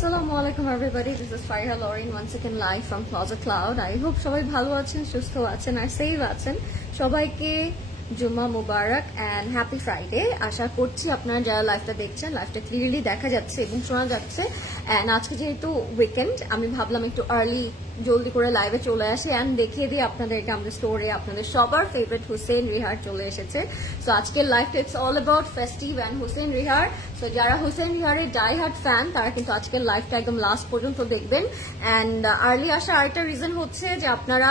Assalamu alaikum everybody. This is Fariha Lauren once again live from Closet Cloud. I hope সবাই ভালো আছেন, সুস্থ আছেন আর সেফ আছেন। সবাইকে জুম্মা মুবারক and happy Friday. আশা করছি আপনারা যারা লাইভটা দেখছেন লাইভটা ক্লিয়ারলি দেখা যাচ্ছে এবং শোনা যাচ্ছে। and আজকে যেহেতু উইকেন্ড আমি ভাবলাম একটু আর্লি জলদি করে লাইভে চলে আসি and দেখিয়ে দিই আপনাদেরকে আমাদের স্টোরে আপনাদের সবার ফেভারিট হুসেন রিহার চলে এসেছে। সো আজকের লাইভটা it's all about festive and Hussain Rehar. So যারা হুসেন রিহারের ডাই হার্ট ফ্যান তারা কিন্তু আজকের লাইভটা একদম লাস্ট পর্যন্ত দেখবেন। and আর্লি আসা আরেকটা রিজন হচ্ছে যে আপনারা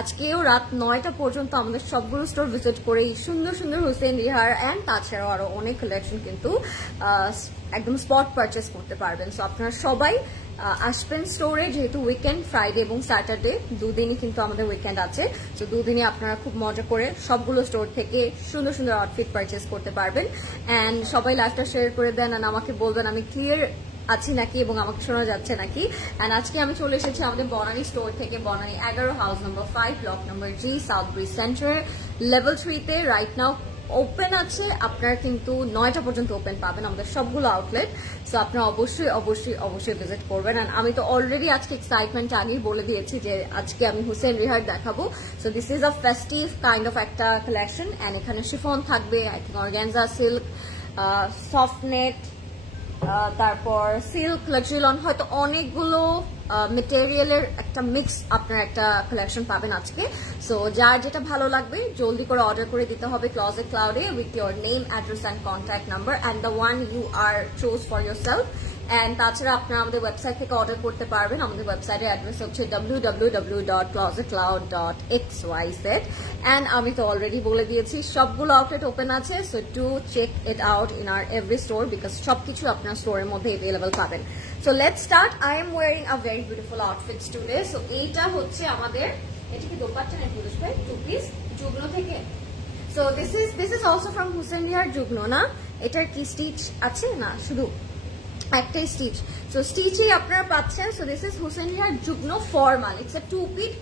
আজকেও রাত 9টা পর্যন্ত আমাদের সবগুলো স্টোর ভিজিট করে সুন্দর সুন্দর হুসেন রিহার এন্ড তাছাড়াও আরো অনেক কালেকশন কিন্তু একদম স্পট পারচেস করতে পারবেন। সো আপনারা সবাই আসবেন স্টোরে, যেহেতু উইকেন্ড ফ্রাইডে এবং স্যাটারডে দুদিনই কিন্তু আমাদের উইকেন্ড আছে। তো দুদিনই আপনারা খুব মজা করে সবগুলো স্টোর থেকে সুন্দর সুন্দর আউটফিট পারচেস করতে পারবেন। এন্ড সবাই লাইভটা শেয়ার করে দেন আর আমাকে বলবেন আমি ক্লিয়ার আছি নাকি এবং আমাকে শোনা যাচ্ছে নাকি। এন্ড আজকে আমি চলে এসেছি আমাদের বনানী স্টোর থেকে, Banani 11 house number 5 block number G south bridge centre level 3 তে রাইট নাও ওপেন আছে। আপনারা কিন্তু 9টা পর্যন্ত ওপেন পাবেন আমাদের সবগুলো আউটলেট। সো আপনারা অবশ্যই অবশ্যই অবশ্যই ভিজিট করবেন। এন্ড আমি তো অলরেডি আজকে এক্সাইটমেন্ট আগেই বলে দিয়েছি যে আজকে আমি হুসেন রিহার দেখাবো। So this is a festive kind of একটা কালেকশন। এন্ড এখানে শিফন থাকবে, I think organza, silk, soft net, তারপর সিল্ক, লাক্সারি, হয়তো অনেকগুলো মেটেরিয়ালের একটা মিক্স আপনার একটা কালেকশন পাবেন আজকে। সো যার যেটা ভালো লাগবে জলদি করে অর্ডার করে দিতে হবে ক্লজেট ক্লাউডে with your name, address and contact number and the one you are choose for yourself. And তাছাড়া আপনারা আমাদের ওয়েবসাইট থেকে অর্ডার করতে পারবেন। আমাদের ওয়েবসাইটের অ্যাড্রেস হচ্ছে www.closetcloud.xyz। এন্ড আমি তো অলরেডি বলে দিয়েছি সবগুলো আউটলেট ওপেন আছে। So do check it out in our every store because সবকিছু আপনার স্টোরের মধ্যে অ্যাভেলেবল পাবেন। So let's start. I am wearing a very beautiful outfits today. So এইটা হচ্ছে আমাদের, এটা কি দোপাট্টা নাকি বুঝবে, টু পিস যুগ্ন থেকে। So this is also from Hussain Rehar Jugnu না। এটার কি স্টিচ আছে না, শুধু একটাই স্টিচ। সো স্টিচেই আপনারা পাচ্ছেন। So this is Hussain Rehar Jugnu formal. It's a two piece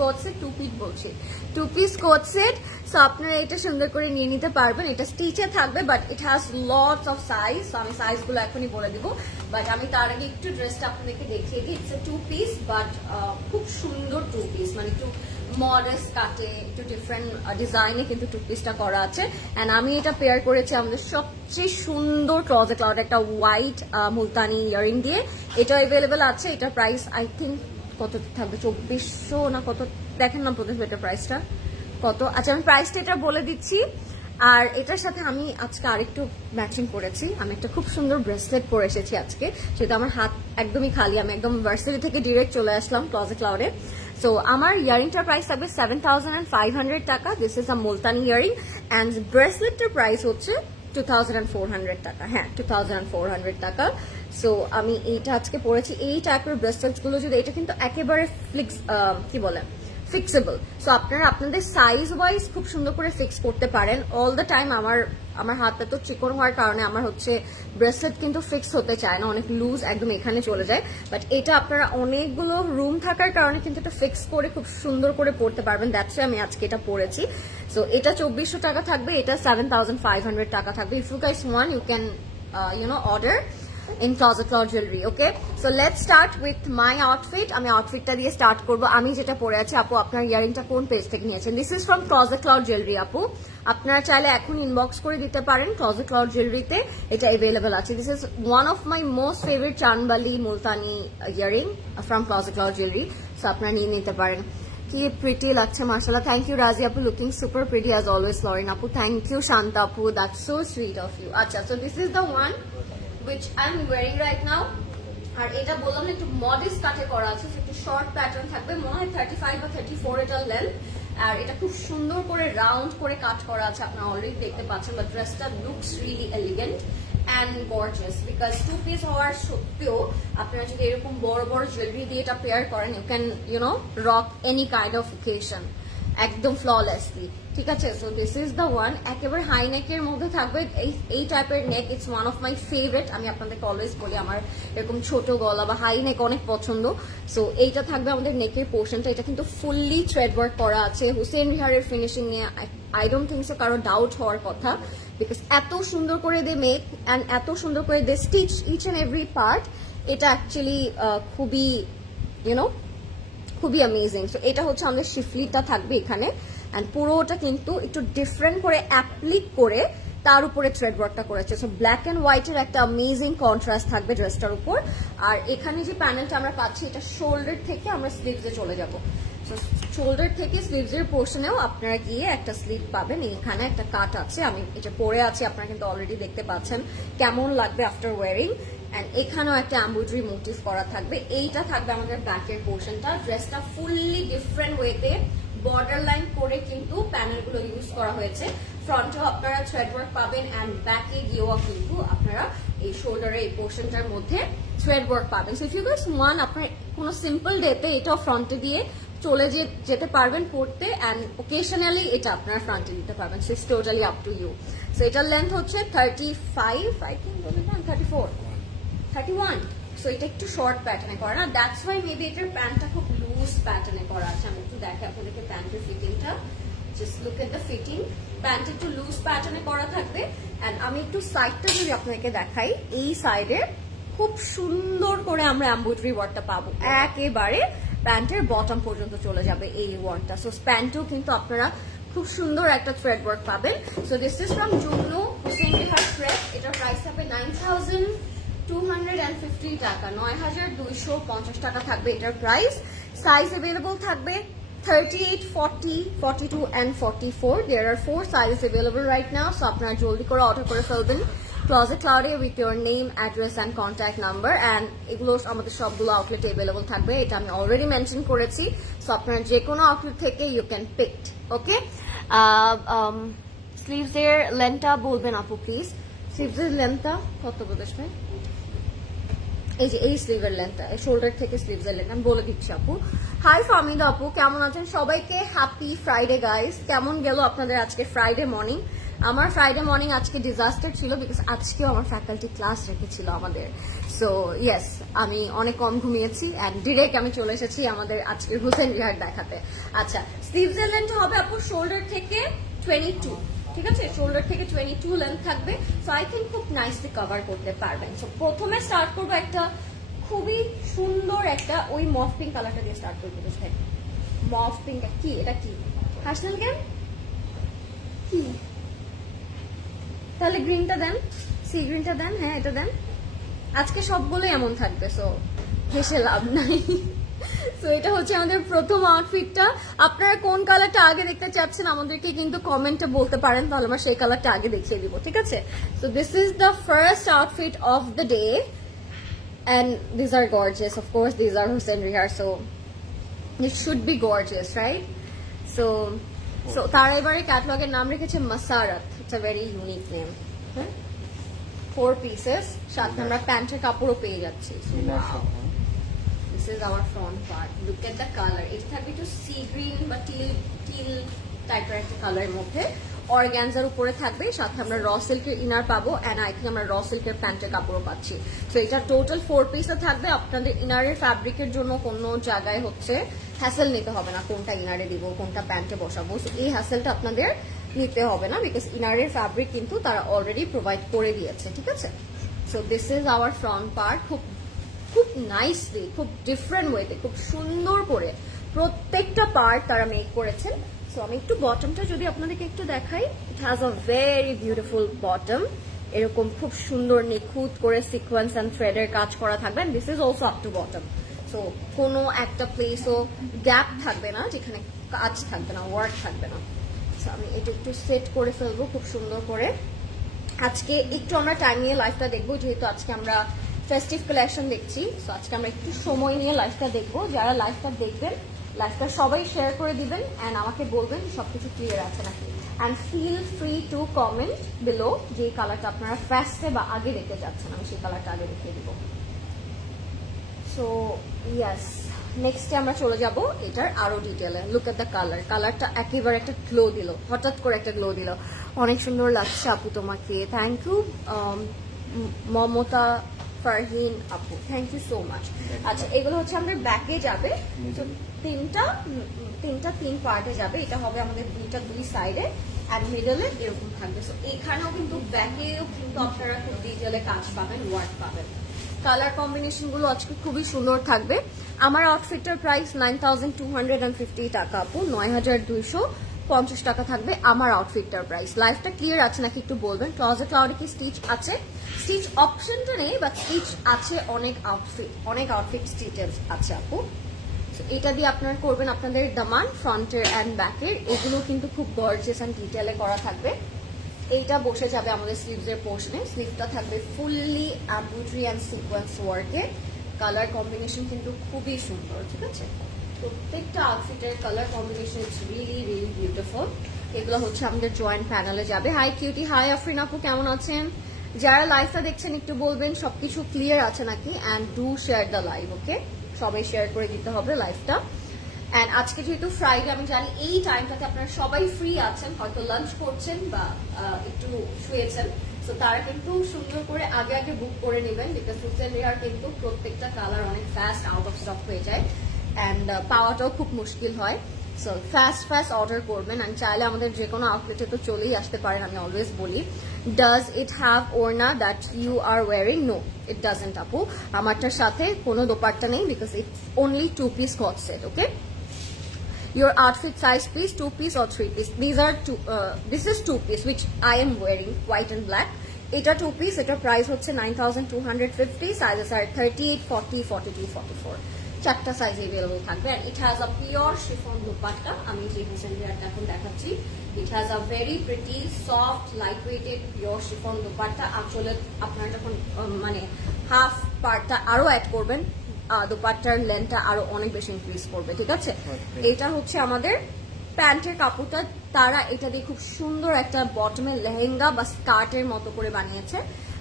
coat set, two piece বলছি, two piece coat set. So আপনারা এটা সুন্দর করে নিয়ে নিতে পারবেন। এটা স্টিচে থাকবে but it has lots of size. So আমি সাইজগুলো এখনই বলে দিব, বাট আমি তার আগে একটু ড্রেসটা আপনাদেরকে দেখিয়ে দিই। It's a two piece but খুব সুন্দর টু পিস, মানে একটু মডেস্ট কাটে, একটু ডিফারেন্ট ডিজাইনে কিন্তু টু পিসটা করা আছে। এন্ড আমি এটা পেয়ার করেছি আমাদের সবচেয়ে সুন্দর ক্লজেট ক্লাউড একটা হোয়াইট মুলতানি ইয়ারিং দিয়ে। এটা অ্যাভেলেবেল আছে। এটার প্রাইস আই থিঙ্ক কত থাকবে, 2400 না কত, দেখেন না প্রথমে এটা প্রাইসটা কত। আচ্ছা আমি প্রাইসটা এটা বলে দিচ্ছি। আর এটার সাথে আমি আজকে আরেকটু ম্যাচিং করেছি। আমি একটা খুব সুন্দর ব্রেসলেট পরে এসেছি আজকে, যেহেতু আমার হাত একদমই খালি। আমি একদম ভার্সিটি থেকে ডিরেক্ট চলে আসলাম ক্লজেট ক্লাউডে। সো আমার ইয়ারিংটার প্রাইস থাকবে 7500 টাকা। This is a Multani earring. And ব্রেসলেটটার প্রাইস হচ্ছে 2400 টাকা। হ্যাঁ, 2400 টাকা। সো আমি এইটা আজকে পরেছি। এই টাইপের ব্রেসলেটস গুলো যদি, এটা কিন্তু একেবারে কি বলে ফিক্সেবল। সো আপনারা আপনাদের সাইজ ওয়াইজ খুব সুন্দর করে ফিক্স করতে পারেন। অল দ্য টাইম আমার হাতটা তো চিকন হওয়ার কারণে আমার হচ্ছে ব্রেসলেট কিন্তু ফিক্স হতে চায় না, অনেক লুজ একদম এখানে চলে যায়। বাট এটা আপনারা অনেকগুলো রুম থাকার কারণে কিন্তু এটা ফিক্স করে খুব সুন্দর করে পরতে পারবেন। দ্যাটস আমি আজকে এটা পরেছি। সো এটা 2400 টাকা থাকবে, এটা 7500 টাকা থাকবে। If you guys want you can order in Closet Cloud Jewelry. Okay, so let's start with my outfit. আমি আউটফিটটা দিয়ে স্টার্ট করব। আমি যেটা পরে আছি, আপু আপনার ইয়ারিংটা কোন পেজ থেকে নিয়েছেন? This is from Closet Cloud Jewelry আপু। আপনারা চাইলে এখন ইনবক্স করে দিতে পারেন। Closet Cloud Jewelry-তে এটা अवेलेबल আছে। This is one of my most favourite chandbali Multani earring from Closet Cloud Jewelry। So আপনারা নিয়ে নিতে পারেন। কি প্রিটি লাগছে মাশাআল্লাহ। থ্যাংক ইউ রাজি আপু, looking super pretty as always. Lauren আপু থ্যাংক ইউ। শান্তা আপু, that's so sweet of you. আচ্ছা, so this is the one which I'm wearing right now. আর এটা বললাম একটু মডেস্ট কাটে করা আছে, একটু শর্ট প্যাটার্ন থাকবে, মনে হয় 35 বা 34 এটার লেন্থ। আর এটা খুব সুন্দর করে রাউন্ড করে কাট করা আছে, আপনারা অলরেডি দেখতে পাচ্ছেন। বাট ড্রেসটা looks really elegant and gorgeous because two piece হওয়ার সত্ত্বেও আপনারা যদি এরকম বড় বড় জুয়েলারি দিয়ে এটা পেয়ার করেন, you can rock any kind of occasion একদম ফ্ললেসলি। ঠিক আছে, so this is the one. একেবারে হাই নেকের মধ্যে থাকবে এই টাইপের neck. It's one of my favourite. আমি আপনাদেরকে অলওয়েজ বলি আমার এরকম ছোট গলা বা হাই নেক অনেক পছন্দ। সো এইটা থাকবে আমাদের নেকের পোর্শনটা। এটা কিন্তু ফুললি থ্রেড ওয়ার্ক করা আছে। হুসেন রিহারের ফিনিশিং নিয়ে আই ডোন্ট থিঙ্ক সো কারো ডাউট হওয়ার কথা, বিকজ এত সুন্দর করে দে মেক অ্যান্ড এত সুন্দর করে they stitch each and every part. এটা অ্যাকচুয়ালি খুবই খুবই অ্যামেজিং। সো এটা হচ্ছে আমাদের শিফলিটা থাকবে এখানে, অ্যান্ড পুরোটা কিন্তু একটু ডিফারেন্ট করে অ্যাপ্লিক করে তার উপরে থ্রেড ওয়ার্কটা করেছে। সো ব্ল্যাক অ্যান্ড হোয়াইটের একটা অ্যামেজিং কন্ট্রাস্ট থাকবে ড্রেসটার উপর। আর এখানে যে প্যানেলটা আমরা পাচ্ছি এটা শোল্ডার থেকে আমরা স্লিভসে চলে যাব। সো শোল্ডার থেকে স্লিভসের পোর্শনেও আপনারা গিয়ে একটা স্লিভ পাবেন। এখানে একটা কাট আছে, আমি এটা পরে আছি, আপনারা কিন্তু অলরেডি দেখতে পাচ্ছেন কেমন লাগবে আফটার ওয়ারিং। অ্যান্ড এখানেও একটা এমব্রয়ডারি মোটিভ করা থাকবে। এইটা থাকবে আমাদের ব্যাকের পোর্শনটা। ড্রেসটা ফুললি ডিফারেন্ট ওয়েতে বর্ডার লাইন করে কিন্তু প্যানেলগুলো ইউজ করা হয়েছে। ফ্রন্টেও আপনারা থ্রেড ওয়ার্ক পাবেন, অ্যান্ড ব্যাকে গিয়েও কিন্তু আপনারা এই শোল্ডারের এই পোর্শনটার মধ্যে থ্রেড ওয়ার্ক পাবেন। So if you guys want, আপনার কোনো সিম্পল ডেতে এটাও ফ্রন্টে দিয়ে চলে যেতে পারবেন পড়তে, অ্যান্ড ওকেশনালি এটা আপনারা ফ্রন্টে দিতে পারবেন। So it's totally up to you. So এটার লেন্থ হচ্ছে 35, আই থিঙ্ক 31। সো এটা একটু শর্ট প্যাটার্নে করা না, দ্যাটস ওয়াই মেবি এটার প্যান্টটা খুব লুজ প্যাটার্নে করা আছে। আমি একটু দেখাই আপনাদেরকে প্যান্টের ফিটিংটা। Just look at the fitting. Pant একটু লুজ প্যাটার্নে করা থাকবে। অ্যান্ড আমি একটু সাইডটা যদি আপনাদেরকে দেখাই, এই সাইডে খুব সুন্দর করে আমরা এমব্রয়ডারি ওয়ার্কটা পাবো, একেবারে প্যান্টের বটম পর্যন্ত চলে যাবে এই ওয়ার্কটা। সো প্যান্টেও কিন্তু আপনারা খুব সুন্দর একটা থ্রেড ওয়ার্ক পাবেন। So this is from Jugnu Hussain Rehar thread. এটার প্রাইস থাকবে 9,250 টাকা, 9,250 টাকা থাকবে এটার প্রাইস। সাইজ অ্যাভেলেবল থাকবে 38, 40, 42 and 44. There are 4 sizes available right now. So আপনারা জলদি করে অর্ডার করে ফেলবেন Closet Cloudy with your name, address and contact number. And এগুলো আমাদের সবগুলো আউটলেটে অ্যাভেলেবল থাকবে, এটা আমি অলরেডি মেনশন করেছি। সো আপনারা যে কোনো আউটলেট থেকে you can pick. Okay, sleeves এর লেন্থটা বলবেন আপু প্লিজ। স্লিভস এর লেন্থটা কত বলবেন ভাই? এই যে এই স্লিভের লেন্থটা, শোল্ডার থেকে স্লিভস এর লেন্থ আমি বলে দিচ্ছি আপু। হাই ফামিদা আপু, কেমন আছেন? সবাইকে হ্যাপি ফ্রাইডে গাইস। কেমন গেল আপনাদের আজকে ফ্রাইডে মর্নিং? আমার ফ্রাইডে মর্নিং আজকে ডিজাস্টার ছিল, বিকজ আজকেও আমার ফ্যাকাল্টি ক্লাস রেখেছিল আমাদের। সো ইয়েস, আমি অনেক কম ঘুমিয়েছি অ্যান্ড ডিরেক্ট আমি চলে এসেছি আমাদের আজকের হোসেন রিহার দেখাতে। আচ্ছা, স্লিভস এর লেন্থ হবে আপু শোল্ডার থেকে 22, ঠিক আছে? শোল্ডার থেকে 22 লেন্থ থাকবে। সো আই থিঙ্ক খুব নাইসলি কভার করতে পারবেন। সো প্রথমে স্টার্ট করবো একটা খুবই সুন্দর একটা ওই মফ পিঙ্ক কালারটা দিয়ে স্টার্ট করবো। মফ পিঙ্ক কি? এটা কি হাসলেন কেন? কি? তাহলে গ্রিনটা দেন, সি গ্রিনটা দেন। হ্যাঁ, এটা দেন। আজকে সবগুলো এমন থাকবে, সো হেসে লাভ নাই। সো এটা হচ্ছে আমাদের প্রথম আউটফিটটা। আপনারা কোন কালারটা আগে দেখতে চাচ্ছেন আমাদেরকে কিন্তু কমেন্টে বলতে পারেন, তাহলে আমরা সেই কালারটা আগে দেখিয়ে দিব, ঠিক আছে? So this is the first outfit of the day and these are gorgeous. Of course, these are Hossein Rihar, so it should be gorgeous, right? So তারা এবারে ক্যাটালগের নাম রেখেছে মাসারাত। It's a very unique name. 4 pieces, সাথে আমরা প্যান্টের কাপড়ও পেয়ে যাচ্ছি। This is our front part. Look at the color. এটা থাকবে একটু সি গ্রিন বা টিল টাইপের একটা কালারের মধ্যে। অর্গানজার উপরে থাকবে, সাথে আমরা র সিল্কের ইনার পাবো, অ্যান্ড আই থিঙ্ক আমরা র সিল্কের প্যান্টের কাপড়ও পাচ্ছি। তো এটা টোটাল 4 পিসে থাকবে। আপনাদের ইনারের ফ্যাব্রিকের জন্য কোনো জায়গায় হচ্ছে হ্যাসেল নিতে হবে না, কোনটা ইনারে দিব কোনটা প্যান্টে বসাবো। সো এই হ্যাসেলটা আপনাদের নিতে হবে না, বিকজ ইনারের ফ্যাব্রিক কিন্তু তারা অলরেডি প্রোভাইড করে দিয়েছে, ঠিক আছে? So this is hour front part. খুব নাইসলি, খুব ডিফারেন্ট ওয়েতে, খুব সুন্দর করে প্রত্যেকটা পার্ট তারা মেক করেছেন। সো আমি একটু বটমটা যদি আপনাদেরকে একটু দেখাই, ইট has a very beautiful bottom. এরকম খুব সুন্দর নিখুঁত করে সিকোয়েন্স অ্যান্ড থ্রেডের কাজ করা থাকবে। This is also up to bottom. So কোনো একটা প্লেসও গ্যাপ থাকবে না যেখানে কাজ থাকবে না, ওয়ার্ক থাকবে না। সো আমি এটা একটু সেট করে ফেলবো খুব সুন্দর করে। আজকে একটু আমরা টাইম নিয়ে লাইফটা দেখবো, যেহেতু আজকে আমরা ফেস্টিভ কালেকশন দেখছি। সো আজকে আমরা একটু সময় নিয়ে লাইফটা দেখবো। যারা লাইফটা দেখবেন, লাইফটা সবাই শেয়ার করে দিবেন অ্যান্ড আমাকে বলবেন সবকিছু ক্লিয়ার আছে নাকি। And feel free to comment below যে কালারটা আপনারা ফার্স্টে বা আগে দেখতে যাচ্ছেন, আমি সেই কালারটা আগে দেখিয়ে দিব। সো ইয়াস, নেক্সটে আমরা চলে যাব এটার আরো ডিটেলে। Look at the colour. কালারটা একেবারে একটা গ্লো দিল, হঠাৎ করে একটা গ্লো দিল। অনেক সুন্দর লাগছে আপু তোমাকে, থ্যাংক ইউ। মমতা ফারহিন আপু, থ্যাংক ইউ সো মাচ। আচ্ছা, এগুলো হচ্ছে আমাদের ব্যাকে যাবে, তিন পার্টে যাবে। এটা হবে আমাদের দুই সাইডে অ্যান্ড মিডলে এরকম থাকবে। সো এখানেও কিন্তু ব্যাকেও কিন্তু আপনারা খুব ডিটেলে কাজ পাবেন, ওয়ার্ক পাবেন। কালার কম্বিনেশন গুলো আজকে খুবই সুন্দর থাকবে। আমার আউটফিটটার প্রাইস 9250 টাকা আপু, 9250 টাকা থাকবে আমার আউটফিটটার প্রাইস। লাইফটা ক্লিয়ার আছে নাকি একটু বলবেন। ক্লজেট ক্লাউডে কি স্টিচ আছে? স্টিচ অপশনটা নেই, বাট স্টিচ আছে অনেক আউটফিট স্টিচেস আছে আপু। এটা দিয়ে আপনারা করবেন আপনাদের দামান, ফ্রন্টের অ্যান্ড ব্যাকের, এগুলো কিন্তু খুব গর্জিয়াস অ্যান্ড ডিটেলে করা থাকবে। এইটা বসে যাবে আমাদের স্লিভসের পোর্শনে, স্লিভটা থাকবে ফুললি এমব্রয়ডারি অ্যান্ড সিকোয়েন্স ওয়ার্কে। কালার কম্বিনেশন কিন্তু খুবই সুন্দর, ঠিক আছে। প্রত্যেকটা আউটফিটের colour combination it's really really beautiful. এগুলো হচ্ছে আমাদের জয়েন্ট প্যানেলে যাবে। হাই কিউটি, হাই আফরিন আপু, কেমন আছেন? যারা লাইভটা দেখছেন একটু বলবেন সবকিছু ক্লিয়ার আছে নাকি, and do share the live. Okay, সবাই শেয়ার করে দিতে হবে লাইভটা। অ্যান্ড আজকে যেহেতু ফ্রাইডে, আমি জানি এই টাইমটাতে আপনারা সবাই ফ্রি আছেন, হয়তো লাঞ্চ করছেন বা একটু শুয়েছেন, তো তারা কিন্তু সুন্দর করে আগে আগে বুক করে নেবেন, বিকজ ফুসেন রিহার কিন্তু প্রত্যেকটা কালার অনেক ফাস্ট আউট অফ স্টক হয়ে যায় অ্যান্ড পাওয়াটাও খুব মুশকিল হয়। সো ফাস্ট অর্ডার করবেন। অ্যান্ড চাইলে আমাদের যে কোনো আউটলেটে তো চলেই আসতে পারেন। আমি অলওয়েজ বলি, ডাজ ইট হ্যাভ ওড়না that you are wearing? No, it doesn't আপু। আমারটার সাথে কোনো দোপাট্টা নেই, বিকজ ইটস অনলি 2 piece কট set. Okay, your outfit size please, 2 piece or 3 piece? This is 2 piece which I am wearing, white and black. এটা 2 piece, এটার price হচ্ছে 9250, sizes আর 38, 40, 42, 44, চারটা সাইজ अवेलेबल থাকবে। and it has a pure chiffon dupatta. আমি যে ফুসেন রিহারটা এখন দেখাচ্ছি, it has a very pretty soft light weighted pure chiffon dupatta. আসলে আপনারা যখন মানে হাফ পার্টটা আরো অ্যাড করবেন, দুপাট্টার লেন্থটা আরো অনেক বেশি ইনক্রিজ করবে, ঠিক আছে। এটা হচ্ছে আমাদের প্যান্টের কাপড়টা, তারা এটা দিয়ে খুব সুন্দর একটা বটমে লেহেঙ্গা বা স্কার্টের মতো করে বানিয়েছে।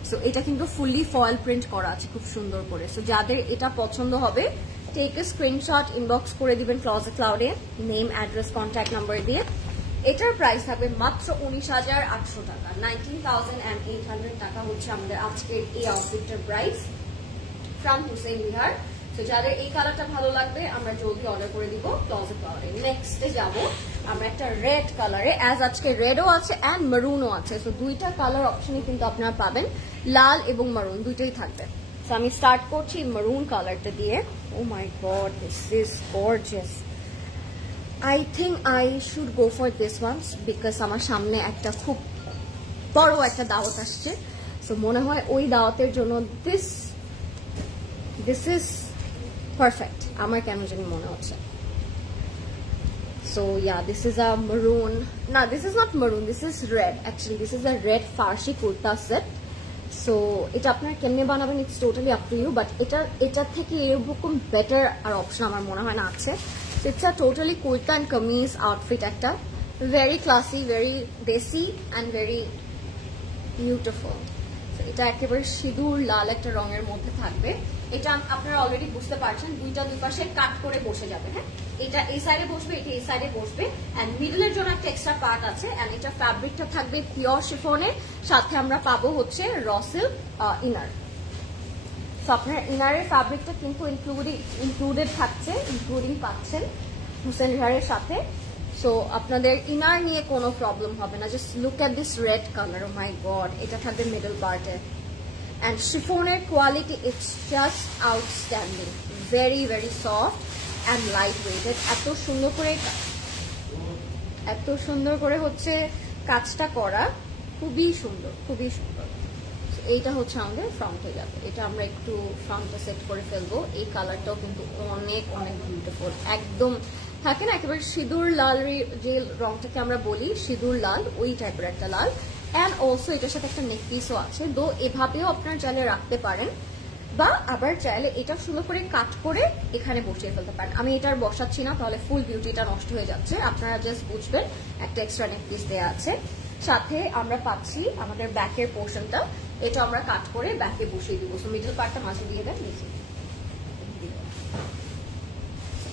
সো এটা কিন্তু ফুললি ফয়েল প্রিন্ট করা আছে খুব সুন্দর করে। সো যাদের এটা পছন্দ হবে, টেক এ স্ক্রিনশট, ইনবক্স করে দিবেন ক্লজেট ক্লাউডে, নেম, অ্যাড্রেস, কন্ট্যাক্ট নাম্বার দিয়ে। এটার প্রাইস থাকবে মাত্র 19,800 টাকা, 19,800 টাকা হচ্ছে আমাদের আজকের এই আউটফিটটার প্রাইস ফ্রম হুসেন রিহার। তো যাদের এই কালারটা ভালো লাগবে আমরা জলদি অর্ডার করে দিব ক্লজেট ক্লাউডে। নেক্সটে যাব আমরা একটা রেড কালারে, অ্যাজ আজকে রেডও আছে অ্যান্ড মারুনও আছে। সো দুইটা কালার অপশনে কিন্তু আপনারা পাবেন, লাল এবং মারুন দুইটাই থাকবে। সো আমি স্টার্ট করছি মারুন কালারটা দিয়ে। Oh my god, this is gorgeous. I think I should go for this once, because আমার সামনে একটা খুব বড় একটা দাওয়াত আসছে। সো মনে হয় ওই দাওয়াতের জন্য দিস ইজ পারফেক্ট, আমার কেন জানি মনে হচ্ছে। So yeah, this is a maroon. No, this is not maroon. This is red. Actually, this is a red farsi kurta set. So এটা আপনারা কেমনে বানাবেন, it's totally up to you. But এটা থেকে এরকম better আর অপশন আমার মনে হয় না আছে। So it's a totally kurta and kameez outfit একটা, very classy, very desi and very beautiful. So এটা একেবারে সিঁদুর লাল একটা রঙের মধ্যে থাকবে। এটা আপনারা অলরেডি বুঝতে পারছেন, দুই পাশে কাট করে বসে যাবে। হ্যাঁ, এটা এই সাইডে বসবে, এটা এই সাইডে বসবে, এন্ড মিডলের জন্য একটা এক্সট্রা পার্ট আছে। এন্ড এটা ফ্যাব্রিকটা থাকবে পিওর শিফনের, সাথে আমরা পাবো হচ্ছে র সিল্ক ইনার। সো আপনার ইনারের ফ্যাব্রিকটা কিন্তু ইনক্লুডেড থাকছে, ইনক্লুডিং পাচ্ছেন হুসেন রিহারের সাথে। সো আপনাদের ইনার নিয়ে কোনো প্রবলেম হবে না। Just look at this red colour, oh my god, এটা থাকবে মিডল পার্টে। And chiffoner quality, it's just outstanding, very very soft and lightweighted. এত সুন্দর করে হচ্ছে কাজটা করা, খুবই সুন্দর, খুবই সুন্দর। এইটা হচ্ছে আমাদের ফ্রন্টে যাবে, এটা আমরা একটু ফ্রন্টে সেট করে ফেলবো। এই কালারটাও কিন্তু অনেক অনেক বিউটিফুল, একদম থাকে না একেবারে সিঁদুর লাল, যে রংটাকে আমরা বলি সিঁদুর লাল, ওই টাইপের একটা লাল। অ্যান্ড অলসো এটার সাথে একটা নেক পিসও আছে, দো এভাবেও আপনারা চাইলে রাখতে পারেন, বা আবার চাইলে এটা সুন্দর করে কাট করে এখানে বসিয়ে ফেলতে পারেন। আমি এটার বসাচ্ছি না, তাহলে ফুল বিউটিটা নষ্ট হয়ে যাচ্ছে। আপনারা জাস্ট বুঝবেন একটা এক্সট্রা নেক পিস দেওয়া আছে। সাথে আমরা পাচ্ছি আমাদের ব্যাকের পোর্শনটা, এটা আমরা কাট করে ব্যাকে বসিয়ে দিব। সো মিডল পার্টটা মাঝে দিয়ে দেন, বেশি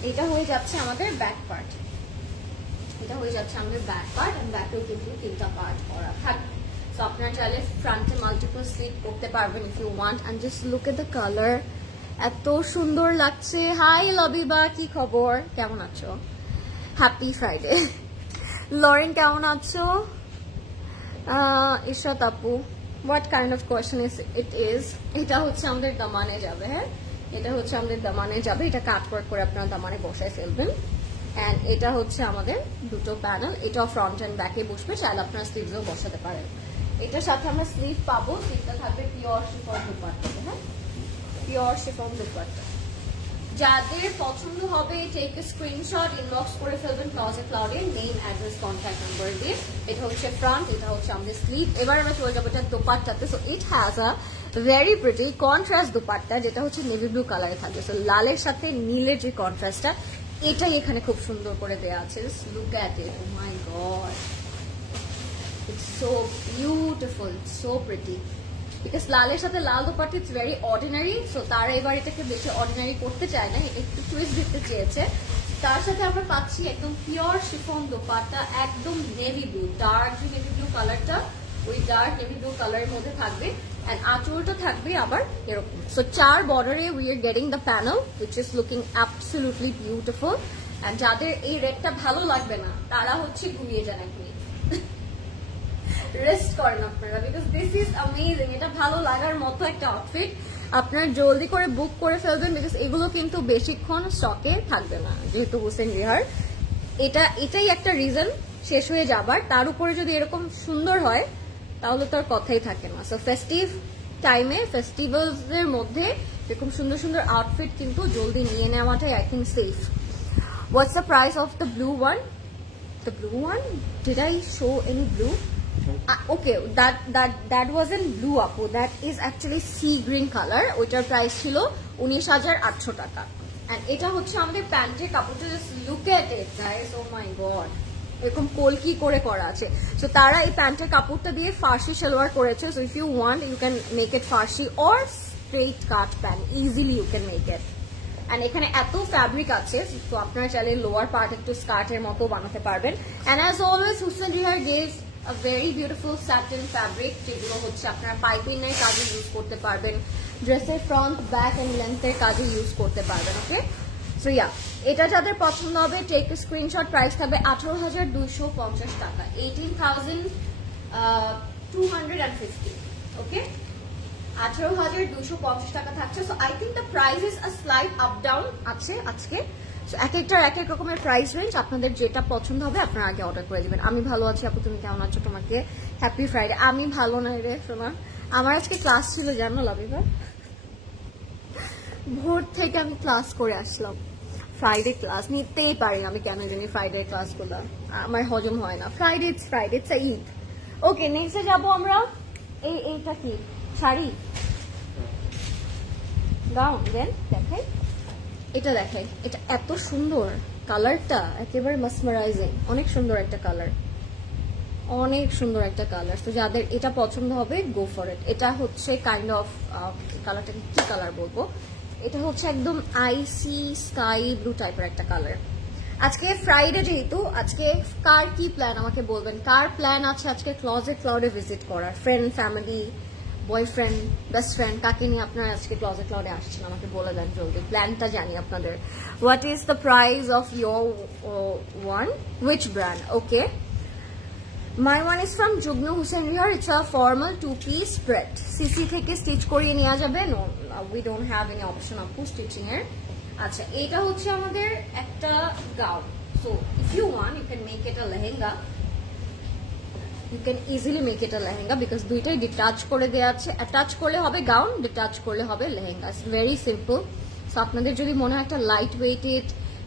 এটা হয়ে যাচ্ছে আমাদের ব্যাক পার্ট। এটা হয়ে যাচ্ছে আমাদের ব্যাক পার্ট, এন্ড ব্যাকেও কিন্তু 3টা পার্ট করা থাকবে। সো আপনারা চাইলে ফ্রন্টে মাল্টিপল স্লিপ করতে পারবেন if you want. And just look at the colour, এত সুন্দর লাগছে। হাই লবিবা, কি খবর, কেমন আছো? Happy Friday. লরেন কেমন আছো? ইশরাত আপু, what kind of question it is. এটা হচ্ছে আমাদের দামানে যাবে, হ্যাঁ এটা হচ্ছে আমাদের দামানে যাবে, এটা কাট করে আপনারা দামানে বসায় ফেলবেন। অ্যান্ড এটা হচ্ছে আমাদের দুটো প্যানেল, এটাও ফ্রন্ট অ্যান্ড ব্যাকে বসবে, চাইলে আপনারা স্লিভসও বসাতে পারেন। এটার সাথে আমরা স্লিভ পাবো, স্লিভটা থাকবে পিওর শিফন দুপাট্টা, হ্যাঁ পিওর শিফন দুপাট্টা। যাদের পছন্দ হবে টেক এ স্ক্রিনশট, ইনবক্স করে ফেলবেন ক্লজেট ক্লাউডে নেম অ্যাড্রেস কন্ট্যাক্ট নাম্বার দিয়ে। এটা হচ্ছে ফ্রন্ট, এটা হচ্ছে আমাদের স্লিভ। এবার আমরা চলে যাবো এটা দোপাট্টাতে। So it has a very pretty contrast dupatta, যেটা হচ্ছে নেভি ব্লু কালারে থাকবে। সো লালের সাথে নীলের যে কন্ট্রাস্টটা, এটাই এখানে খুব সুন্দর করে দেওয়া আছে। Look at it, oh my god, it's so beautiful, so pretty. Because লালের সাথে লাল dupatta it's very ordinary, so তারা এবার এটাকে বেশি অর্ডিনারি করতে চায় না, এটা একটু টুইস্ট দিতে চেয়েছে। তার সাথে আমরা পাচ্ছি একদম পিওর শিফন দোপাট্টা, একদম নেভি ব্লু, ডার্ক যে নেভি ব্লু কালারটা, ওই ডার্ক নেভি ব্লু কালারের মধ্যে থাকবে। অ্যান্ড আঁচলটা থাকবে আবার এরকম। সো 4 বর্ডারে we are getting the panel which is looking absolutely beautiful. And যাদের এই রেডটা ভালো লাগবে না তারা হচ্ছে ঘুমিয়ে যান এখনই, রেস্ট করেন আপনারা, বিকজ দিস ইজ অ্যামেজিং। এটা ভালো লাগার মতো একটা আউটফিট, আপনারা জলদি করে বুক করে ফেলবেন, বিকজ এগুলো কিন্তু বেশিক্ষণ স্টকে থাকবে না, যেহেতু হুসেন রিহার। এটাই একটা রিজন শেষ হয়ে যাবার। তার উপরে যদি এরকম সুন্দর হয় তাহলে তো আর কথাই থাকে না। সো ফেস্টিভ টাইমে, ফেস্টিভ্যালস এর মধ্যে এরকম সুন্দর সুন্দর আউটফিট কিন্তু জলদি নিয়ে নেওয়াটাই I think safe. What's the price of the blue one? The blue one? Did I show any blue? Okay, that wasn't blue apu. That is actually sea green color. ওইটার প্রাইস ছিল 19,800 টাকা। And এটা হচ্ছে আমাদের প্যান্টের কাপড়টা, just look at it guys, oh my god, এরকম কলকি করে করা আছে। সো তারা এই প্যান্টের কাপড়টা দিয়ে ফার্সি সালোয়ার করেছে। So if you want you can make it ফার্সি or straight cut pant, easily you can make it. And এখানে এত ফ্যাব্রিক আছে, তো আপনারা চাইলে লোয়ার পার্ট একটু স্কার্টের মতো বানাতে পারবেন। And as always Hussain Rehar gave a very beautiful satin fabric, যেগুলো হচ্ছে আপনারা পাইপিংয়ের কাজে ইউজ করতে পারবেন, ড্রেসের ফ্রন্ট ব্যাক অ্যান্ড লেন্থের কাজে ইউজ করতে পারবেন। ওকে, সো ইয়া, এটা যাদের পছন্দ হবে টেক স্ক্রিনশট। প্রাইস থাকবে 18,250 টাকা, 18,250। ওকে, 18,250 টাকা থাকছে। So I think the price is a slight up down আছে আজকে। সো এক একটার এক এক রকমের প্রাইস রেঞ্জ, আপনাদের যেটা পছন্দ হবে আপনারা আগে অর্ডার করে দিবেন। আমি ভালো আছি আপু, তুমি কেমন আছো? তোমাকে হ্যাপি ফ্রাইডে। আমি ভালো নাই রে সোনা, আমার আজকে ক্লাস ছিল জানো লাবিবা, ভোর থেকে আমি ক্লাস করে আসলাম। ফ্রাইডে ক্লাস নিতেই পারি আমি, কেন জানি ফ্রাইডে ক্লাসগুলো আমার হজম হয় না। Friday it's Eid. ওকে, নেক্সটে যাবো আমরা। এইটা কি শাড়ি, গাউন, দেন দেখাই, এটা দেখাই। এটা এত সুন্দর, কালারটা একেবারে মাসমারাইজিং, অনেক সুন্দর একটা কালার, অনেক সুন্দর একটা কালার। তো যাদের এটা পছন্দ হবে গো ফর ইট। এটা হচ্ছে কাইন্ড অফ কালারটাকে কি কালার বলবো, এটা হচ্ছে একদম আইসি স্কাই ব্লু টাইপের একটা কালার। আজকে ফ্রাইডে যেহেতু, আজকে কার কি প্ল্যান আমাকে বলবেন, কার প্ল্যান আছে আজকে ক্লজেট ক্লাউডে ভিজিট করার? Friend, family, boyfriend, best friend, কাকে নিয়ে আপনারা আজকে ক্লজেট ক্লাউডে আসছেন আমাকে বলে দেন জলদি, প্ল্যানটা জানি আপনাদের। What is the price of your one? Which brand? Okay, my one is from Jugnu Hussain Rehar. It's a formal 2-piece spread, CC থেকে স্টিচ করিয়ে নেওয়া যাবে। No, we don't have any option আপু স্টিচিং এর। আচ্ছা, এটা হচ্ছে আমাদের একটা গাউন। So if you want you can make it a lehenga, you can easily make it a lehenga because দুইটাই ডিটাচ করে দেওয়া আছে। অ্যাটাচ করলে হবে গাউন, ডিটাচ করলে হবে lehenga. It's very simple. So আপনাদের যদি মনে হয় একটা লাইট ওয়েটেড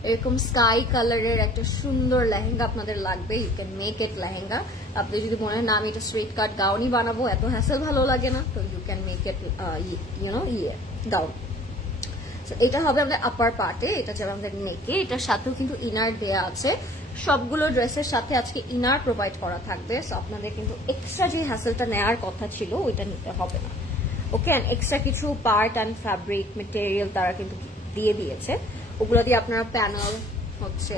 এরকম স্কাই কালারের একটা সুন্দর লেহেঙ্গা আপনাদের লাগবে, you can make it lehenga. আপনি যদি মনে হয় না আমি এটা স্ট্রেট কাট গাউনই বানাবো, এত হ্যাসেল ভালো লাগে না, তো you can make it gown. এটা হবে আমাদের আপার পার্টে, এটা যাবে আমাদের নেকে। এটার সাথেও কিন্তু ইনার দেয়া আছে। সবগুলো ড্রেসের সাথে আজকে ইনার প্রোভাইড করা থাকবে। সো আপনাদের কিন্তু এক্সট্রা যে হ্যাসেলটা নেওয়ার কথা ছিল ওইটা নিতে হবে না। ওকে, অ্যান্ড এক্সট্রা কিছু পার্ট অ্যান্ড ফ্যাব্রিক মেটেরিয়াল তারা কিন্তু দিয়ে দিয়েছে, ওগুলো দিয়ে আপনারা প্যানেল হচ্ছে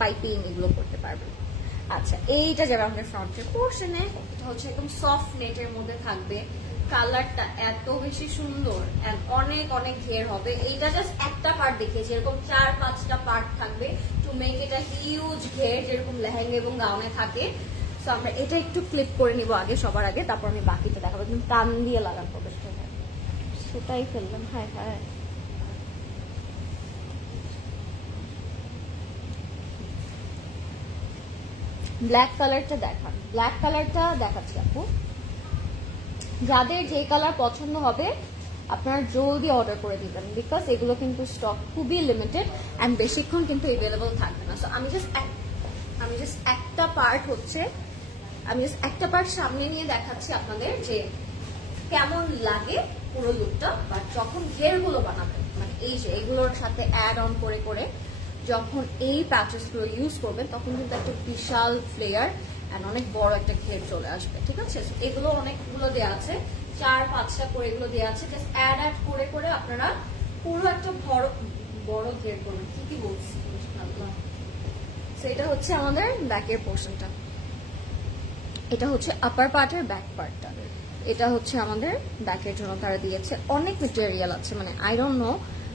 পাইপিং এগুলো করতে পারবেন। আচ্ছা, এইটা যাবে আমাদের ফ্রন্টের পোর্শনে। এটা হচ্ছে একদম সফট নেটের মধ্যে থাকবে, কালারটা এত বেশি সুন্দর এন্ড অনেক অনেক ঘের হবে। এইটা জাস্ট একটা পার্ট দেখিয়েছি, এরকম 4-5টা পার্ট থাকবে টু মেক এটা হিউজ ঘের, যেরকম লেহেঙ্গা এবং গাউনে থাকে। সো আমরা এটা একটু ক্লিপ করে নিব আগে, সবার আগে, তারপর আমি বাকিটা দেখাবো। একদম টান দিয়ে লাগান প্রবেশটা, সেটাই ফেললাম। হ্যাঁ হ্যাঁ, ব্ল্যাক কালারটা দেখান, ব্ল্যাক কালারটা দেখাচ্ছি আপু। যাদের যে কালার পছন্দ হবে আপনারা জলদি অর্ডার করে দিবেন, বিকজ এগুলো কিন্তু স্টক খুবই লিমিটেড অ্যান্ড বেশিক্ষণ কিন্তু অ্যাভেলেবল থাকবে না। সো আমি জাস্ট একটা পার্ট একটা পার্ট সামনে নিয়ে দেখাচ্ছি আপনাদের যে কেমন লাগে পুরো লুকটা। বাট যখন ঘেরগুলো বানাবেন, মানে এই যে এগুলোর সাথে অ্যাড অন করে করে যখন এই প্যাচেসগুলো ইউজ করবেন, তখন কিন্তু একটা বিশাল ফ্লেয়ার অ্যান্ড অনেক বড় একটা ঘের চলে আসবে, ঠিক আছে? এগুলো অনেকগুলো দেওয়া আছে, 4-5টা করে এগুলো দেওয়া আছে। জাস্ট অ্যাড করে করে আপনারা পুরো একটা বড় ঘের করবেন। কি বলছি, এটা হচ্ছে আমাদের ব্যাকের পোর্শনটা, এটা হচ্ছে আপার পার্টের ব্যাক পার্টটা, এটা হচ্ছে আমাদের ব্যাকের জন্য তারা দিয়েছে। অনেক মেটেরিয়াল আছে, মানে আই ডোন্ট নো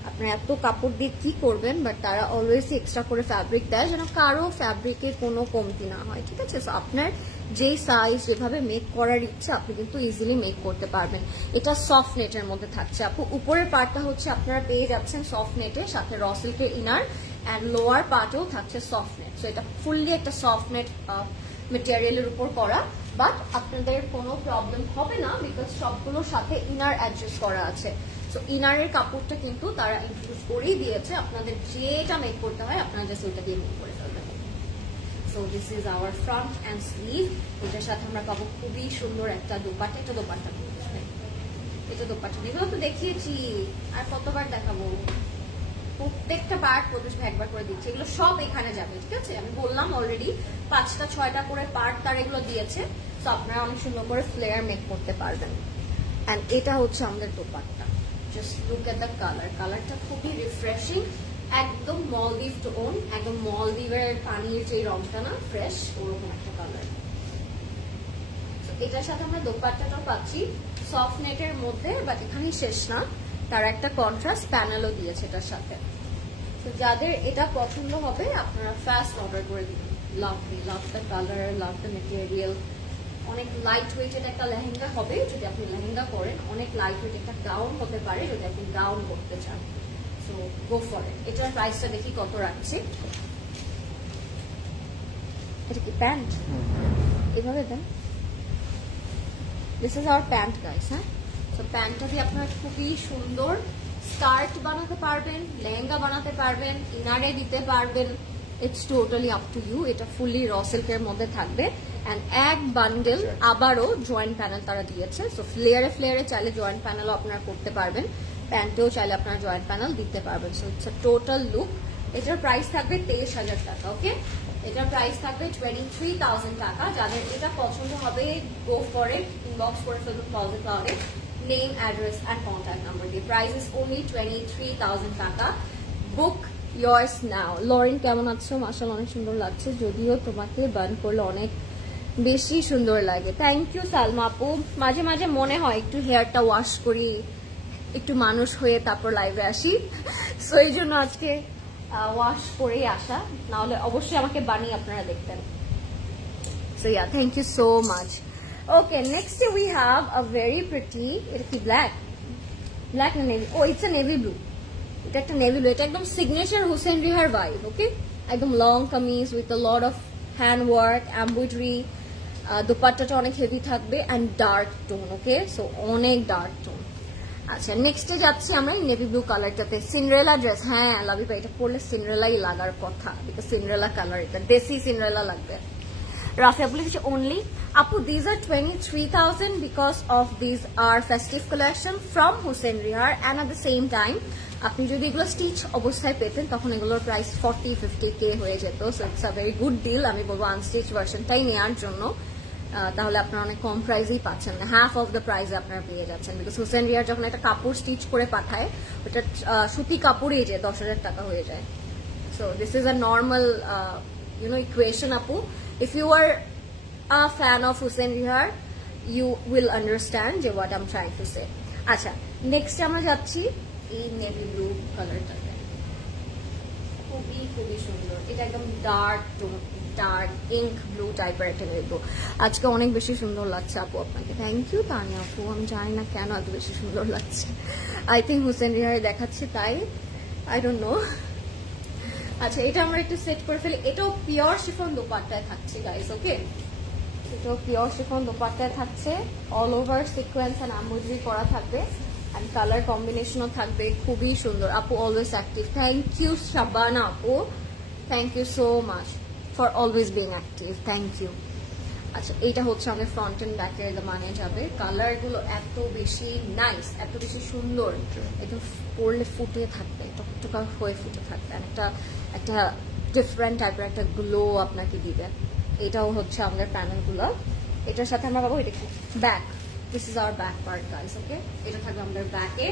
আপনারা এত কাপড় দিয়ে কি করবেন, বাট তারা অলওয়েজ এক্সট্রা করে ফ্যাব্রিক দেয় যেন কারো ফ্যাব্রিকের কোনো কমতি না হয়, ঠিক আছে? সো আপনার যেই সাইজ যেভাবে মেক করার ইচ্ছা আপনি কিন্তু ইজিলি মেক করতে পারবেন। এটা সফট নেটের মধ্যে থাকছে আপু। উপরের পার্টটা হচ্ছে আপনারা পেয়ে যাচ্ছেন সফট নেটের সাথে র সিল্কের ইনার, অ্যান্ড লোয়ার পার্টেও থাকছে সফট নেট। সো এটা ফুললি একটা সফট নেট মেটেরিয়ালের উপর করা, বাট আপনাদের কোনো প্রবলেম হবে না বিকজ সবগুলোর সাথে ইনার অ্যাডজাস্ট করা আছে। সো ইনারের কাপড়টা কিন্তু তারা ইনক্লুড করেই দিয়েছে, আপনাদের যেটা মেক করতে হয় আপনারা জাস্ট ওইটা দিয়ে মেক করে ফেলবেন। So this is hour front and sleeve. এটার সাথে আমরা পাবো খুবই সুন্দর একটা দোপাট্টা। এটা দোপাট্টা, এগুলো তো দেখিয়েছি, আর কতবার দেখাবো? প্রত্যেকটা পার্ট প্রদেশ একবার করে দিচ্ছে, এগুলো সব এখানে যাবে, ঠিক আছে? আমি বললাম অলরেডি 5-6টা করে পার্ট তার এগুলো দিয়েছে, তো আপনারা অনেক সুন্দর করে ফ্লেয়ার মেক করতে পারবেন। অ্যান্ড এটা হচ্ছে আমাদের dupatta. Just look at the colour, কালারটা খুবই রিফ্রেশিং, একদম মলদ্বীপ টোন, একদম মলদ্বীপের পানির যে রংটা না ফ্রেশ, ওরকম একটা কালার। এটার সাথে আমরা দোপাট্টাটাও পাচ্ছি সফট নেটের মধ্যে, বাট এখানেই শেষ না, তারা একটা কন্ট্রাস্ট প্যানেলও দিয়েছে এটার সাথে। তো যাদের এটা পছন্দ হবে আপনারা ফাস্ট অর্ডার করে দিবেন। Love the colour, love the material. অনেক লাইট ওয়েটেড একটা লেহেঙ্গা হবে যদি আপনি লেহেঙ্গা করেন, অনেক লাইট ওয়েট একটা গাউন হতে পারে যদি আপনি গাউন করতে চান। So go for it. এটার প্রাইসটা দেখি কত রাখছি। এটা কি প্যান্ট? এভাবে দেন। This is our pant guys. হ্যাঁ, তো প্যান্টটা দিয়ে আপনারা খুবই সুন্দর স্কার্ট বানাতে পারবেন, লেহেঙ্গা বানাতে পারবেন, ইনারে দিতে পারবেন। It's totally up to you. এটা ফুললি র সিল্কের মধ্যে থাকবে অ্যান্ড এক বান্ডেল আবারও জয়েন্ট প্যানেল তারা দিয়েছে। সো ফ্লেয়ারে চাইলে জয়েন্ট প্যানেলও আপনারা করতে পারবেন, প্যান্টেও চাইলে আপনারা জয়েন্ট প্যানেল দিতে পারবেন। So it's a total look. এটার প্রাইস থাকবে 23,000 টাকা। ওকে, এটার প্রাইস থাকবে 23,000 টাকা। যাদের এটা পছন্দ হবে গো ফর ইট, ইনবক্স করে ফেলবেন ক্লোজেট ক্লাউডে, name, address and contact number দিয়ে। প্রাইস ইজ ওনলি 23,000 টাকা। বুক yours now. লরেন কেমন আছো? মাশাআল্লাহ অনেক সুন্দর লাগছে, যদিও তোমাকে বার্ন করলে অনেক বেশি সুন্দর লাগে। থ্যাংক ইউ সালমা আপু। মাঝে মাঝে মনে হয় একটু হেয়ারটা ওয়াশ করি, একটু মানুষ হয়ে তারপর লাইভে আসি, সো এই জন্য আজকে ওয়াশ করেই আসা, নাহলে অবশ্যই আমাকে বানিয়ে আপনারা দেখতেন। So yeah, thank you so much. Okay, next we have a very pretty, এটা কি ব্ল্যাক না navy? Oh it's a navy blue. এটা একটা নেভি ব্লু, এটা একদম signature Hussain Rehar vibe. Okay, একদম long kameez with a lot of hand work, embroidery. দোপাট্টাটা অনেক হেভি থাকবে and dark tone. Okay, so অনেক ডার্ক টোন। আচ্ছা, নেক্সটে যাচ্ছি আমরা নেভি ব্লু কালারটাতে। সিন্ড্রেলা ড্রেস, হ্যাঁ লাভিবা, এটা পরলে সিন্ড্রেলাই লাগার কথা, বিকজ সিন্ড্রেলা কালার, এটা দেশি সিন্ড্রেলা লাগবে। রাফিয়া বলেছে only Apu, these are 23,000 because of these are festive collection from Hussein Rihar, and at the same time আপনি যদি এগুলো স্টিচ অবস্থায় পেতেন তখন এগুলোর প্রাইস 40-50K হয়ে যেত। So it's a very good deal. আমি বলবো আনস্টিচ ভার্সনটাই নেওয়ার জন্য, তাহলে আপনারা অনেক কম প্রাইসেই পাচ্ছেন, হাফ অফ দ্য প্রাইসে আপনারা পেয়ে যাচ্ছেন। বিকজ হুসেন রিহার যখন একটা কাপড় স্টিচ করে পাঠায়, ওটা সুতি কাপড়েই যে 10,000 টাকা হয়ে যায়। So this is a normal equation আপু। If you are a fan of Hussein Rihar, you will understand what I'm trying to say. আচ্ছা, নেক্সট আমরা যাচ্ছি এই নেভি ব্লু কালারটাতে। খুবই খুবই সুন্দর, এটা একদম dark tone, dark ink blue টাইপের একটা নেভি ব্লু। আজকে অনেক বেশি সুন্দর লাগছে আপু আপনাকে। থ্যাংক ইউ তানিয়া আপু। আমি জানি না কেন এত বেশি সুন্দর লাগছে, আই থিঙ্ক হুসেন রিহারে দেখাচ্ছি তাই, আই ডোন্ট নো। আচ্ছা এটা আমরা একটু সেট করে ফেলি। এটাও পিওর শিফন দোপাট্টায় থাকছে গাইস, ওকে? এটাও পিওর শিফন দোপাট্টায় থাকছে, all over sequence and embroidery করা থাকবে, এন্ড কালার কম্বিনেশনও থাকবে, খুবই সুন্দর। আপু always active, thank you Shabana আপু, thank you so much for always being active, thank you. আচ্ছা এইটা হচ্ছে আমাদের ফ্রন্ট এন্ড ব্যাকের মানে যাবে, কালারগুলো এত বেশি নাইস, এত বেশি সুন্দর, একদম পরলে ফুটে থাকবে, টকটকা হয়ে ফুটে থাকবে, একটা ডিফারেন্ট টাইপের একটা গ্লো আপনাকে দিবে। এটাও হচ্ছে আমাদের প্যানেলগুলো। এটার সাথে আমরা পাবো এটা কি back, this is our back part guys, okay? এটা থাকবে আমাদের ব্যাকে,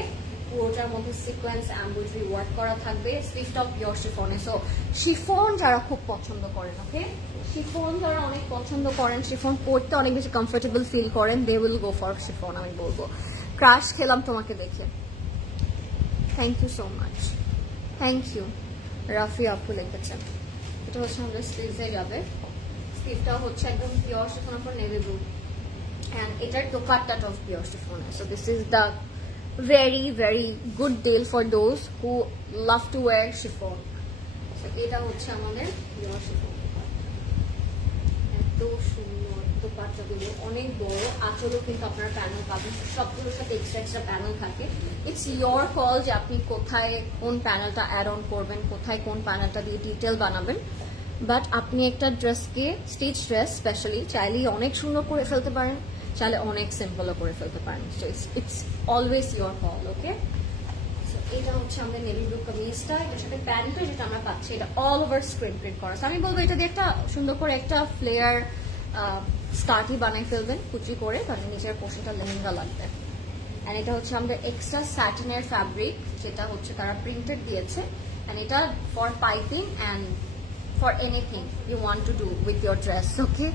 পুরোটার মধ্যে সিকোয়েন্স এমব্রয়ডারি ওয়ার্ক করা থাকবে, স্লিভটা পিওর শিফনে। সো শিফন যারা খুব পছন্দ করেন, ওকে, শিফন যারা অনেক পছন্দ করেন, শিফন পরতে অনেক বেশি কমফোর্টেবল ফিল করেন, they will go for chiffon. আমি বলবো ক্রাশ খেলাম তোমাকে দেখে, thank you so much, thank you. Rafi আপু লিখেছেন। এটা হচ্ছে আমাদের স্লিভসে যাবে, স্লিভটা হচ্ছে একদম পিওর শিফনের উপর নেভি ব্লু, এন্ড এটার দোপাট্টাটা of pure chiffon. So this is the very very good deal for those who love to wear chiffon. So এটা হচ্ছে আমাদের পিওর শিফন, এত সুন্দর দোপাট্টাগুলো, অনেক বড়, আঁচলও কিন্তু আপনারা প্যানেল পাবেন, সবগুলোর সাথে এক্সট্রা প্যানেল থাকে। ইটস ইয়োর কল যে আপনি কোথায় কোন প্যানেলটা অ্যাড অন করবেন, কোথায় কোন প্যানেলটা দিয়ে ডিটেল বানাবেন। বাট আপনি একটা ড্রেসকে, স্টিচ ড্রেস স্পেশালি, চাইলেই অনেক সুন্দর করে ফেলতে পারেন, চাইলে অনেক সিম্পলও করে ফেলতে পারেন। So it's always your call, okay? So এটা হচ্ছে আমাদের নেভি ব্লু কামিজটা, এটার সাথে প্যান্টটা যেটা আমরা পাচ্ছি এটা অল ওভার স্ক্রিন প্রিন্ট করা। আমি বলবো এটা দিয়ে একটা সুন্দর করে একটা ফ্লেয়ার স্কার্টই বানাই ফেলবেন কুচি করে, তাহলে নিচের পোর্শনটা লেহেঙ্গা লাগবে। এন্ড এটা হচ্ছে আমাদের এক্সট্রা স্যাটিনের ফ্যাব্রিক, যেটা হচ্ছে তারা প্রিন্টেড দিয়েছে, এন্ড এটা for piping and for anything you want to do with your dress, okay?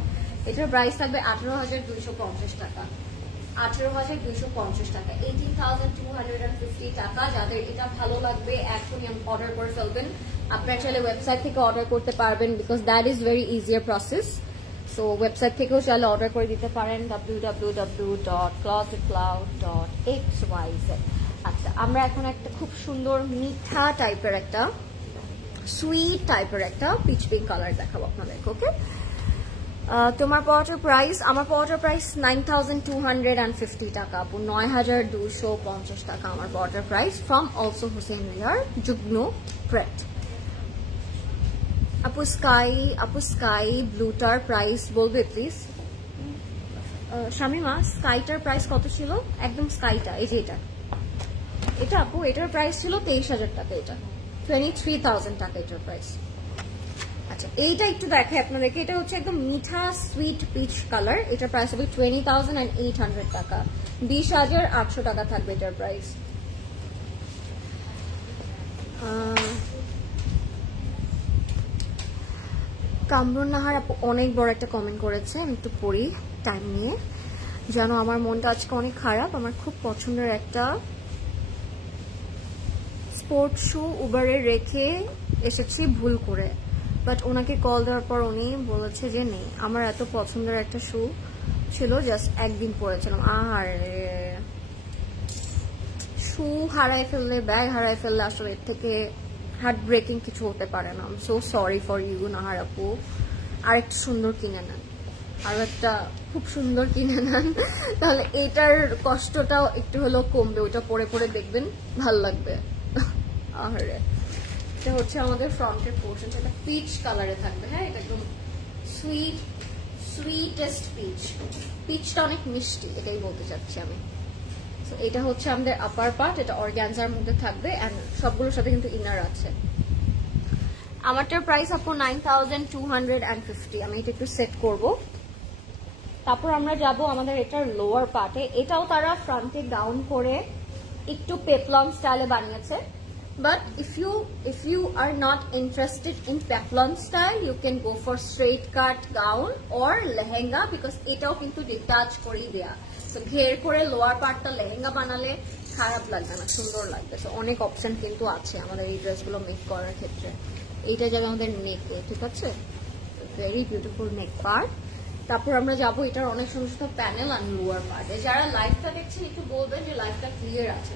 এটার প্রাইস থাকবে 18,250 টাকা, 18,250 টাকা, 18,250 টাকা। যাদের এটা ভালো লাগবে এখনই অর্ডার করে ফেলবেন। আপনারা চাইলে ওয়েবসাইট থেকে অর্ডার করতে পারবেন, because that is very easier process. So website থেকেও চাইলে অর্ডার করে দিতে পারেন, www.closetcloud.xyz। আচ্ছা আমরা এখন একটা খুব সুন্দর মিঠা টাইপের একটা সুইট টাইপের একটা পিচ পিঙ্ক কালার দেখাবো আপনাদেরকে, ওকে? তোমার পাওয়াটার প্রাইস, আমার পাওয়াটার প্রাইস 9,250 টাকা আপু, 9,250 টাকা আমার পাওয়াটার price, from also Hussain Rehar যুগ্ন প্রেট। আপু স্কাই ব্লুটার প্রাইস বলবে প্লিজ? শামিমা স্কাইটার প্রাইস কত ছিল? একদম স্কাইটা, এই যে এটা আপু, এটার প্রাইস ছিল 23,000 টাকা, এটা 23,000 টাকা এটার প্রাইস। আচ্ছা এইটা একটু দেখাই আপনাদেরকে, এটা হচ্ছে একদম মিঠা সুইট পিচ কালার, এটার প্রাইস হবে 20,800 টাকা, 20,800 টাকা থাকবে এটার প্রাইস। কামরুন নাহার আপু অনেক বড় একটা কমেন্ট করেছে, আমি একটু পড়ি টাইম নিয়ে। জানো আমার মনটা আজকে অনেক খারাপ, আমার খুব পছন্দের একটা স্পোর্ট শু উবারে রেখে এসেছি ভুল করে, বাট ওনাকে কল দেওয়ার পর উনি বলেছে যে নেই। আমার এত পছন্দের একটা শু ছিল, জাস্ট একদিন পরেছিলাম। আহারে, শু হারাই ফেললে, ব্যাগ হারাই ফেললে আসলে এর থেকে হার্ট ব্রেকিং কিছু হতে পারে না। So sorry for you Nahar আপু, আর একটু সুন্দর কিনে নেন, আর একটা খুব সুন্দর কিনে নেন, তাহলে এটার কষ্টটাও একটু হলেও কমবে, ওইটা পরে পরে দেখবেন ভাল লাগবে। আহারে, এটা হচ্ছে আমাদের ফ্রন্টের পোর্শন, এটা পিচ কালারে থাকবে, হ্যাঁ এটা একদম সুইটেস্ট পিচ, পিচটা অনেক মিষ্টি, এটাই বলতে চাচ্ছি আমি। সো এটা হচ্ছে আমাদের আপার পার্ট, এটা অর্গানজার মধ্যে থাকবে, এন্ড সবগুলোর সাথে কিন্তু ইনার আছে। আমারটার প্রাইস আপু 9,250, আমি এটা একটু সেট করব। তারপর আমরা যাব আমাদের এটার লোয়ার পার্টে, এটাও তারা ফ্রন্টে ডাউন করে একটু পেপলন স্টাইলে বানিয়েছে। But if you are not interested in peplon style, you can go for straight cut gown or lehenga, because এটাও কিন্তু ডিটাচ করেই দেয়া। সো ঘের করে লোয়ার পার্টটা লেহেঙ্গা বানালে খারাপ লাগবে না, সুন্দর লাগবে। সো অনেক অপশন কিন্তু আছে আমাদের এই ড্রেসগুলো মেক করার ক্ষেত্রে। এইটা যাবে আমাদের নেকে, ঠিক আছে? ভেরি বিউটিফুল নেক পার্ট। তারপর আমরা যাবো এটার অনেক সুন্দর সুন্দর প্যানেল আর লোয়ার পার্টে। যারা লাইভটা দেখছেন একটু বলবেন যে লাইভটা ক্লিয়ার আছে।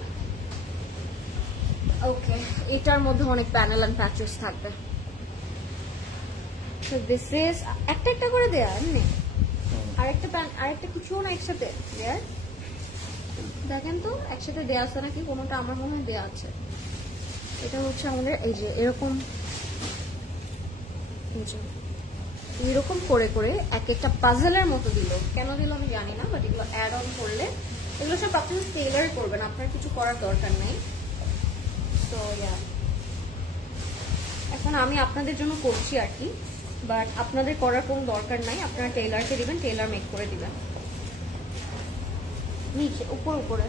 ওকে, এটার মধ্যে অনেক প্যানেল এন্ড প্যাচেস থাকবে। সো দিস ইজ একটা একটা করে দেয়া এমনি, আরেকটা কিছুও না একসাথে দেয়ার। দেখেন তো একসাথে দেয়া আছে নাকি, কোনোটা আমার মনে হয় দেয়া আছে। এটা হচ্ছে আমাদের এই যে এরকম এরকম করে করে এক একটা পাজলের মতো দিল। কেন দিল আমি জানি না, বাট এগুলো অ্যাড অন করলে এগুলো সব আপনি টেইলার করবেন, আপনার কিছু করার দরকার নেই। তো এখন আমি আপনাদের জন্য করছি আর কি, বাট আপনাদের করার কোনো দরকার নাই। আপনারা টেইলারকে দিবেন, টেইলার মেক করে দিবেন। নিচে উপর উপরে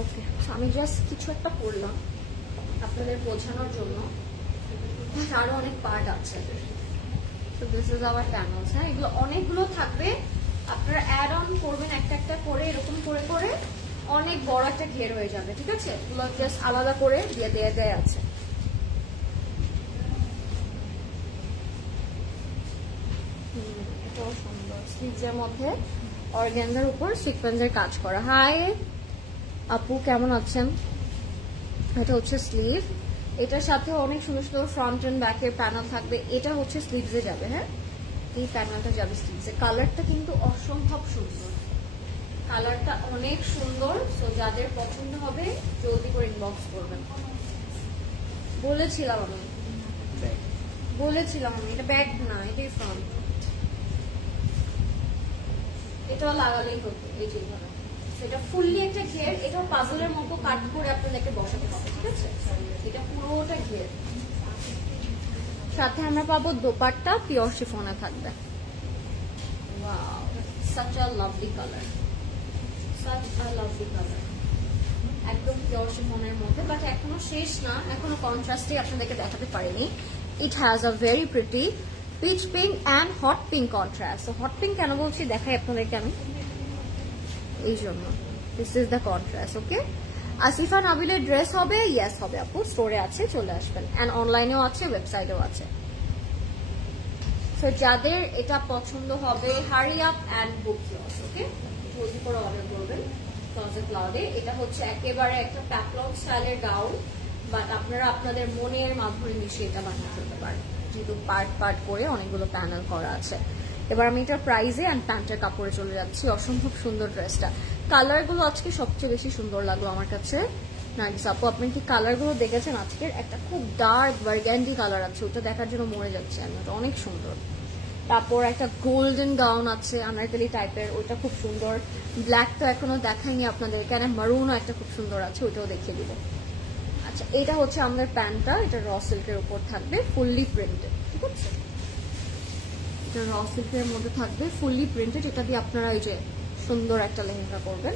ওকে। আমি জাস্ট কিছু একটা করলাম আপনাদের বোঝানোর জন্য, আরো অনেক পার্ট আছে। তো দিস ইজ আওয়ার প্যানেলস। হ্যাঁ, এগুলো অনেকগুলো থাকবে, আপনারা অ্যাড অন করবেন একটা একটা করে, এরকম করে করে অনেক বড় একটা ঘের হয়ে যাবে। ঠিক আছে, এগুলো জাস্ট আলাদা করে দিয়ে দেয়া আছে। এটাও সুন্দর, স্লিভসের মধ্যে অর্গানজার উপর সিকোয়েন্সের কাজ করা। হাই আপু, কেমন আছেন? এটা হচ্ছে স্লিভ, এটার সাথে অনেক সুন্দর সুন্দর ফ্রন্ট এন্ড ব্যাকের প্যানেল থাকবে। এটা হচ্ছে স্লিভসে যাবে। হ্যাঁ, এই প্যানেলটা যাবে স্লিভসে। কালারটা কিন্তু অসম্ভব সুন্দর, কালারটা অনেক সুন্দর। সো যাদের পছন্দ হবে জলদি করে ইনবক্স করবেন। বলেছিলাম আমি এটা ব্যাক না, এটাই ফ্রন্ট। এটাও লাগালেই হতো এই যে এটা ফুললি একটা ঘের। এটাও পাজলের মতো কাট করে আপনাদেরকে বসাতে হবে। ঠিক আছে, এটা পুরোটা ঘের। সাথে আমরা পাবো দোপাট্টা, পিওর শিফনে থাকবে। Wow, such a lovely color, একদম পিওর শিফনের মধ্যে। বাট এখনো শেষ না, এখনো কন্ট্রাস্টে আপনাদেরকে দেখাতে পারিনি। It has a very pretty peach pink and hot pink contrast. Hot pink কেন বলছি দেখাই আপনাদেরকে আমি, এই জন্য। This is the contrast. Okay, Asifa নাবিলের ড্রেস হবে? ইয়েস হবে আপু, স্টোরে আছে, চলে আসবেন। অ্যান্ড অনলাইনেও আছে, ওয়েবসাইটেও আছে। সো যাদের এটা পছন্দ হবে, hurry up and book yours. Okay, জলদি করে অর্ডার করবেন ক্লোজেট ক্লাউডে। এটা হচ্ছে একেবারে একটা প্যাকলগ স্টাইলের গাউন, বাট আপনারা আপনাদের মনের মাধুরী মিশিয়ে এটা বানিয়ে ফেলতে পারেন, যেহেতু পার্ট পার্ট করে অনেকগুলো প্যানেল করা আছে। এবার আমি এটার প্রাইজে অ্যান্ড প্যান্টের কাপড়ে চলে যাচ্ছি। অসম্ভব সুন্দর ড্রেসটা, কালারগুলো আজকে সবচেয়ে বেশি সুন্দর লাগলো আমার কাছে। নার্গিস আপু, আপনি কি কালারগুলো দেখেছেন? আজকের একটা খুব ডার্ক বার্গ্যান্ডি কালার আছে, ওটা দেখার জন্য মরে যাচ্ছে আমি, ওটা অনেক সুন্দর। তারপর একটা গোল্ডেন গাউন আছে আনারকলি টাইপের, ওইটা খুব সুন্দর। ব্ল্যাক তো এখনো দেখাইনি আপনাদের, কেন মারুনও একটা খুব সুন্দর আছে, ওইটাও দেখিয়ে দিব। আচ্ছা, এটা হচ্ছে আমাদের প্যান্টটা, এটা র সিল্কের উপর থাকবে, ফুললি প্রিন্টেড। ঠিক আছে, এটা র সিল্কের মধ্যে থাকবে, ফুললি প্রিন্টেড। এটা দিয়ে আপনারা এই যে সুন্দর একটা লেহেঙ্গা করবেন।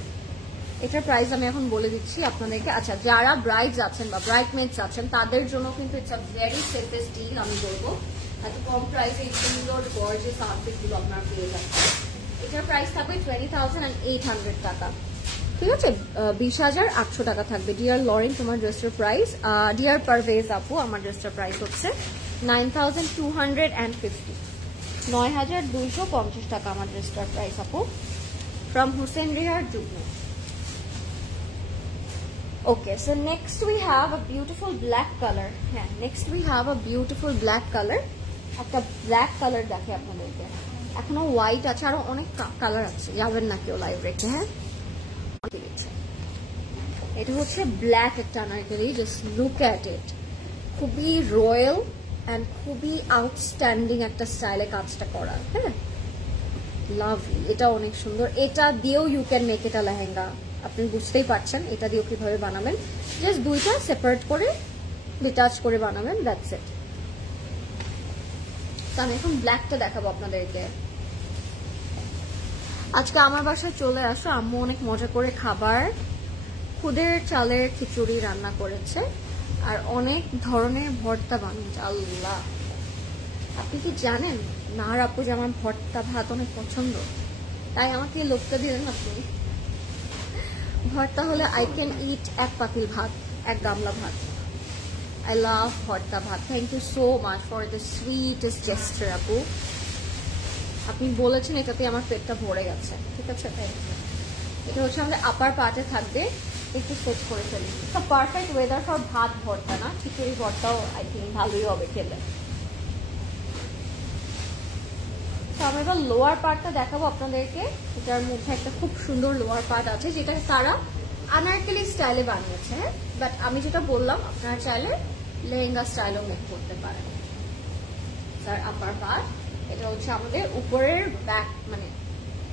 এটার প্রাইস আমি এখন বলে দিচ্ছি আপনাদেরকে। আচ্ছা, যারা ব্রাইডস আছেন বা ব্রাইডমেডস আছেন তাদের জন্য কিন্তু it's a very safest deal আমি বলবো। এত কম প্রাইসে এই সুন্দর গর্জিয়াস আউটফিটগুলো আপনারা পেয়ে যাচ্ছেন। এটার প্রাইস থাকবে 20,800 টাকা। ঠিক আছে, 20,800 টাকা থাকবে। ডিয়ার লরেন, তোমার ড্রেসটার প্রাইস। ডিয়ার পারভেজ আপু, আমার ড্রেসটার প্রাইস হচ্ছে 9,250, 9,250 টাকা আমার ড্রেসটার প্রাইস আপু। ফ্রম হুসেন রিহার যুগ্ম। Okay, so next we have a beautiful black color. Yeah, next we have a beautiful black color. একটা ব্ল্যাক কালার দেখে আপনাদেরকে, এখনো হোয়াইট আছে, আরো অনেক কালার আছে, যাবেন না কেউ লাইভ রেখে। হ্যাঁ, এটা হচ্ছে ব্ল্যাক একটা আনারকলি, জাস্ট লুক অ্যাট ইট। খুবই রয়্যাল অ্যান্ড খুবই আউটস্ট্যান্ডিং একটা স্টাইলে কাজটা করা। হ্যাঁ, লাভলি, এটা অনেক সুন্দর। এটা দিয়েও ইউ ক্যান মেক এটা লেহেঙ্গা, আপনি বুঝতেই পারছেন এটা দিয়েও কিভাবে বানাবেন। জাস্ট দুইটা সেপারেট করে ডিটাচ করে বানাবেন, দ্যাটস ইট। তো আমি এখন ব্ল্যাকটা দেখাবো আপনাদেরকে। আজকে আমার বাসায় চলে আসো, আম্মু অনেক মজা করে খাবার, খুদের চালের খিচুড়ি রান্না করেছে আর অনেক ধরনের ভর্তা বানিয়েছে। আল্লাহ, আপনি কি জানেন না আপু যে আমার ভর্তা ভাত অনেক পছন্দ? তাই আমাকে লোকটা দিলেন আপনি। ভর্তা হলে আই ক্যান ইট এক পাতিল ভাত, এক গামলা ভাত। I love bharta bhat. Thank you so much for the sweetest gesture আপু। আপনি বলেছেন এটাতে আমার পেটটা ভরে গেছে। ঠিক আছে, এটা হচ্ছে আমাদের আপার পার্টে থাকবে, একটু সেট করে ফেলি। পারফেক্ট ওয়েদার ফর ভাত ভর্তা না, খিচুড়ি ভর্তাও আই থিঙ্ক ভালোই হবে খেলে। তো আমি এবার লোয়ার পার্টটা দেখাবো আপনাদেরকে। এটার মধ্যে একটা খুব সুন্দর লোয়ার পার্ট আছে, যেটা তারা আনারকলি স্টাইলে বানিয়েছে। বাট আমি যেটা বললাম, আপনারা চাইলে লেহেঙ্গা স্টাইলও মেক করতে পারেন। তার আপার পার্ট, এটা হচ্ছে আমাদের উপরের ব্যাক, মানে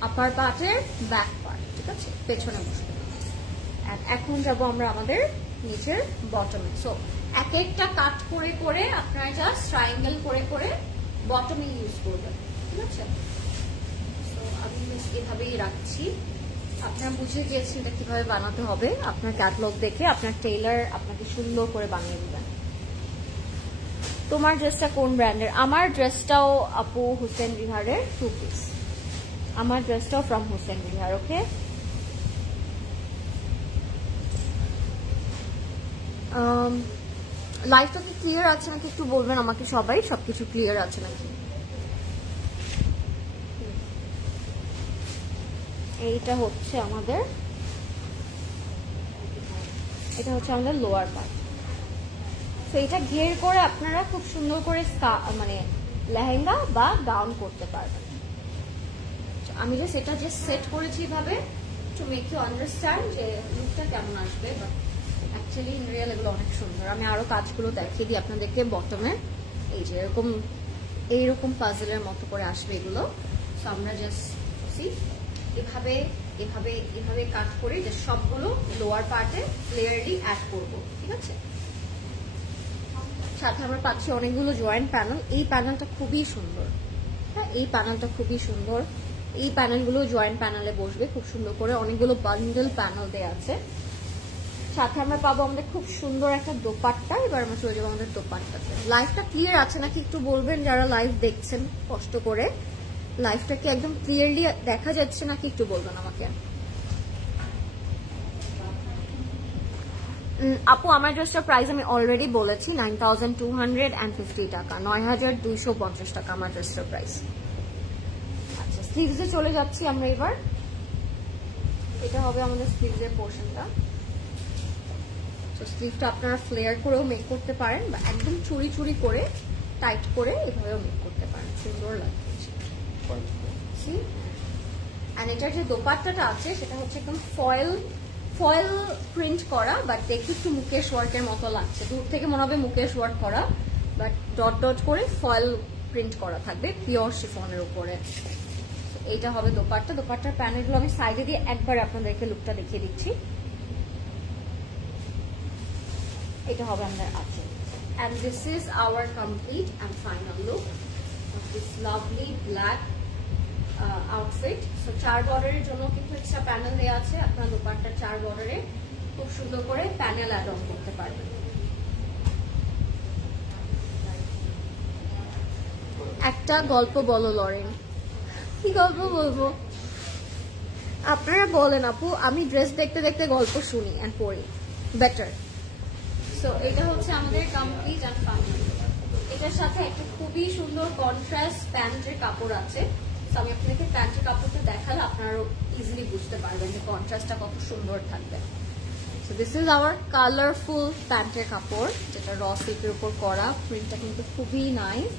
আপার পার্টের ব্যাক পার্ট। ঠিক আছে, পেছনে বসবে। এখন যাব আমরা আমাদের নিচের বটমে। সো এক একটা কাট করে করে আপনারা জাস্ট ট্রায়াঙ্গেল করে করে বটমে ইউজ করবেন। ঠিক আছে, সো আমি এভাবেই রাখছি। আপনারা বুঝে গিয়েছেন এটা কিভাবে বানাতে হবে। আপনার ক্যাটালগ দেখে আপনার টেইলার আপনাকে সুন্দর করে বানিয়ে দিবেন। তোমার ড্রেসটা কোন ব্র্যান্ডের? আমার ড্রেসটাও আপু হুসেন বিহারের 2 পিস। আমার ড্রেসটাও ফ্রম হুসেন বিহার। ওকে, লাইফটা কি ক্লিয়ার আছে নাকি একটু বলবেন আমাকে সবাই, সবকিছু ক্লিয়ার আছে নাকি? এইটা হচ্ছে আমাদের, এটা হচ্ছে আমাদের লোয়ার পার্ট। তো এটা ঘের করে আপনারা খুব সুন্দর করে মানে লেহেঙ্গা বা গাউন করতে পারবেন। আমি জাস্ট এটা যে সেট করেছি ভাবে টু মেক ইউ আন্ডারস্ট্যান্ড যে লুকটা কেমন আসবে। বাট অ্যাকচুয়ালি ইন রিয়েল এগুলো অনেক সুন্দর। আমি আরো কাজগুলো দেখিয়ে দিই আপনাদেরকে। বটমে এই যে এরকম এইরকম পাজলের মতো করে আসবে এগুলো। সো আমরা জাস্ট এভাবে এভাবে এভাবে কাট করে যে সবগুলো লোয়ার পার্টে ক্লিয়ারলি অ্যাড করব। ঠিক আছে, সাথে আমরা পাচ্ছি অনেকগুলো জয়েন্ট প্যানেল। এই প্যানেলটা খুবই সুন্দর। হ্যাঁ, এই প্যানেলটা খুবই সুন্দর। এই প্যানেলগুলো জয়েন্ট প্যানেলে বসবে খুব সুন্দর করে। অনেকগুলো বান্ডেল প্যানেল দেওয়া আছে। সাথে আমরা পাবো আমাদের খুব সুন্দর একটা দোপাট্টা। এবার আমরা চলে যাবো আমাদের দোপাট্টাতে। লাইভটা ক্লিয়ার আছে নাকি একটু বলবেন যারা লাইভ দেখছেন কষ্ট করে। লাইভটা কি একদম ক্লিয়ারলি দেখা যাচ্ছে নাকি একটু বলবেন আমাকে। আপু আমার ড্রেসটার প্রাইস আমি অলরেডি বলেছি 9250 টাকা, 9250 টাকা আমার ড্রেসটার প্রাইস। আচ্ছা, স্লিভসে চলে যাচ্ছি আমরা এবার। এটা হবে আমাদের স্লিভসের পোর্শনটা। তো স্লিভটা আপনারা ফ্লেয়ার করেও মেক করতে পারেন বা একদম চুরি চুরি করে টাইট করে এভাবেও মেক করতে পারেন, সুন্দর লাগছে। এন্ড এটার যে দোপাট্টাটা আছে সেটা হচ্ছে একদম ফয়েল প্রিন্ট করা, বাট দেখতে একটু মুকেশ ওয়ার্কের মতো লাগছে। দূর থেকে মনে হবে মুকেশ ওয়ার্ক করা, বাট ডট ডট করে ফয়েল প্রিন্ট করা থাকবে পিওর শিফনের উপরে। এইটা হবে দোপাট্টা। দোপাট্টার প্যানেলগুলো আমি সাইডে দিয়ে একবার আপনাদেরকে লুকটা দেখিয়ে দিচ্ছি। এটা হবে আমাদের আছে। And this is our complete and final look of this lovely black outfit. So 4 বর্ডারের জন্য কিন্তু এক্সট্রা প্যানেল দেওয়া আছে। আপনারা দোপাট্টার 4 বর্ডারে খুব সুন্দর করে প্যানেল অ্যাড অন করতে পারবেন। একটা গল্প বলো লরেন। কি গল্প বলবো আপনারা বলেন আপু, আমি ড্রেস দেখতে দেখতে গল্প শুনি এন্ড পড়ি, বেটার। সো এটা হচ্ছে আমাদের কমপ্লিট এন্ড ফাইনাল। এটার সাথে একটা খুবই সুন্দর কন্ট্রাস্ট প্যান্টের কাপড় আছে। সো আমি আপনাদেরকে প্যান্টের কাপড়টা দেখালে আপনারা ইজিলি বুঝতে পারবেন যে কন্ট্রাস্টটা কত সুন্দর থাকবে। So this is hour colourful প্যান্টের কাপড়, যেটা র সিল্কের উপর করা। প্রিন্টটা কিন্তু খুবই নাইস।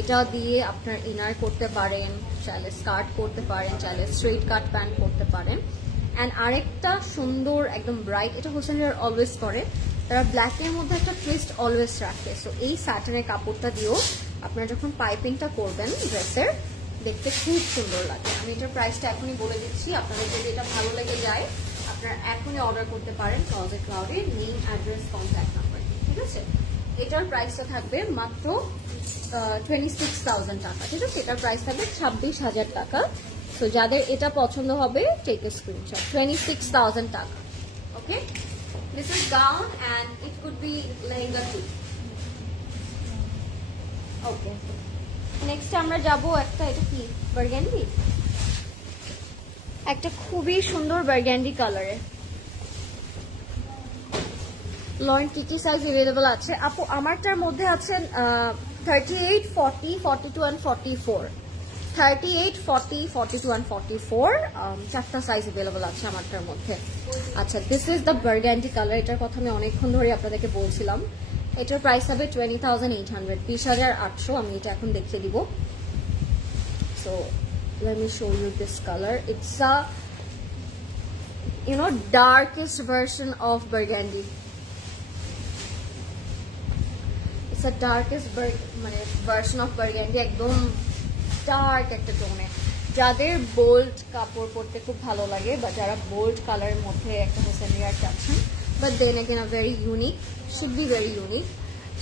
এটা দিয়ে আপনার ইনার করতে পারেন, চাইলে স্কার্ট করতে পারেন, চাইলে স্ট্রেট কাট প্যান্ট করতে পারেন। অ্যান্ড আরেকটা সুন্দর একদম ব্রাইট, এটা হোসেন অলওয়েজ করে, তারা ব্ল্যাকের মধ্যে একটা টুইস্ট অলওয়েজ রাখে। সো এই স্যাটেনের কাপড়টা দিয়েও আপনারা যখন পাইপিংটা করবেন ড্রেসের, দেখতে খুব সুন্দর লাগে। আমি এটার প্রাইসটা এখনই বলে দিচ্ছি, আপনাদের যদি এটা ভালো লেগে যায় আপনারা এখনই অর্ডার করতে পারেন ক্লজেট ক্লাউডের নেম, অ্যাড্রেস, কন্ট্যাক্ট নাম্বার। ঠিক আছে, এটার প্রাইসটা থাকবে মাত্র 26,000 টাকা। ঠিক আছে, এটার প্রাইস থাকবে 26,000 টাকা। তো যাদের এটা পছন্দ হবে টেক এ স্ক্রিনশট। 26,000 টাকা। ওকে, this is gown and it could be lehenga too. Okay, next আমরা যাব একটা, এটা কি বার্গেন্ডি, একটা খুবই সুন্দর বার্গান্ডি কালারে। লরেন কি কি সাইজ अवेलेबल আছে আপু? আমারটার মধ্যে আছেন 38, 40, 42 and 44। 38, 40, 42 and 44 চারটা সাইজ अवेलेबल আছে আমারটার মধ্যে। আচ্ছা, this is the burgundy colour. এটার কথা আমি অনেকক্ষণ ধরে আপনাদেরকে বলছিলাম। এটার প্রাইস হবে 20,800, 20,800। আমি এটা এখন দেখিয়ে দিব। So let me show you this color. It's a darkest version of burgundy. It's a darkest version of burgundy, একদম ডার্ক একটা টোনে। যাদের বোল্ড কাপড় পরতে খুব ভালো লাগে বা যারা বোল্ড কালারের মধ্যে একটা হোসেন রিয়ার চাচ্ছেন, but then again very unique, should be very unique,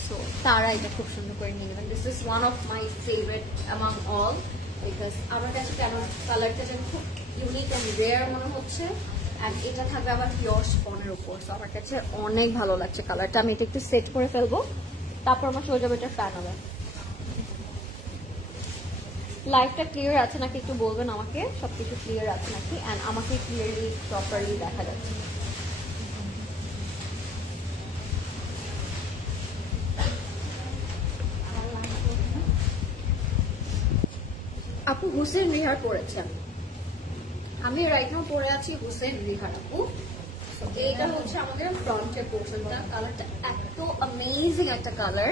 so তারা এটা খুব সুন্দর করে নিয়ে নেবেন। This is one of my favourite among all, because আমার কাছে কেন কালারটা যেন খুব ইউনিক অ্যান্ড রেয়ার মনে হচ্ছে। অ্যান্ড এটা থাকবে আবার পিওর শিফনের উপর, সো আমার কাছে অনেক ভালো লাগছে কালারটা। আমি এটা একটু সেট করে ফেলবো, তারপর আমার সোজা বেটার ফ্যান হবে। লাইটটা ক্লিয়ার আছে নাকি একটু বলবেন আমাকে, সবকিছু ক্লিয়ার আছে নাকি, অ্যান্ড আমাকে ক্লিয়ারলি প্রপারলি দেখা যাচ্ছে। আপু হুসেন রিহার পরেছেন, আমি রাইট নাও পরে আছি হুসেন রিহার আপু। এইটা হচ্ছে আমাদের ফ্রন্টের পোর্শনটা। কালারটা এত অ্যামেজিং একটা কালার,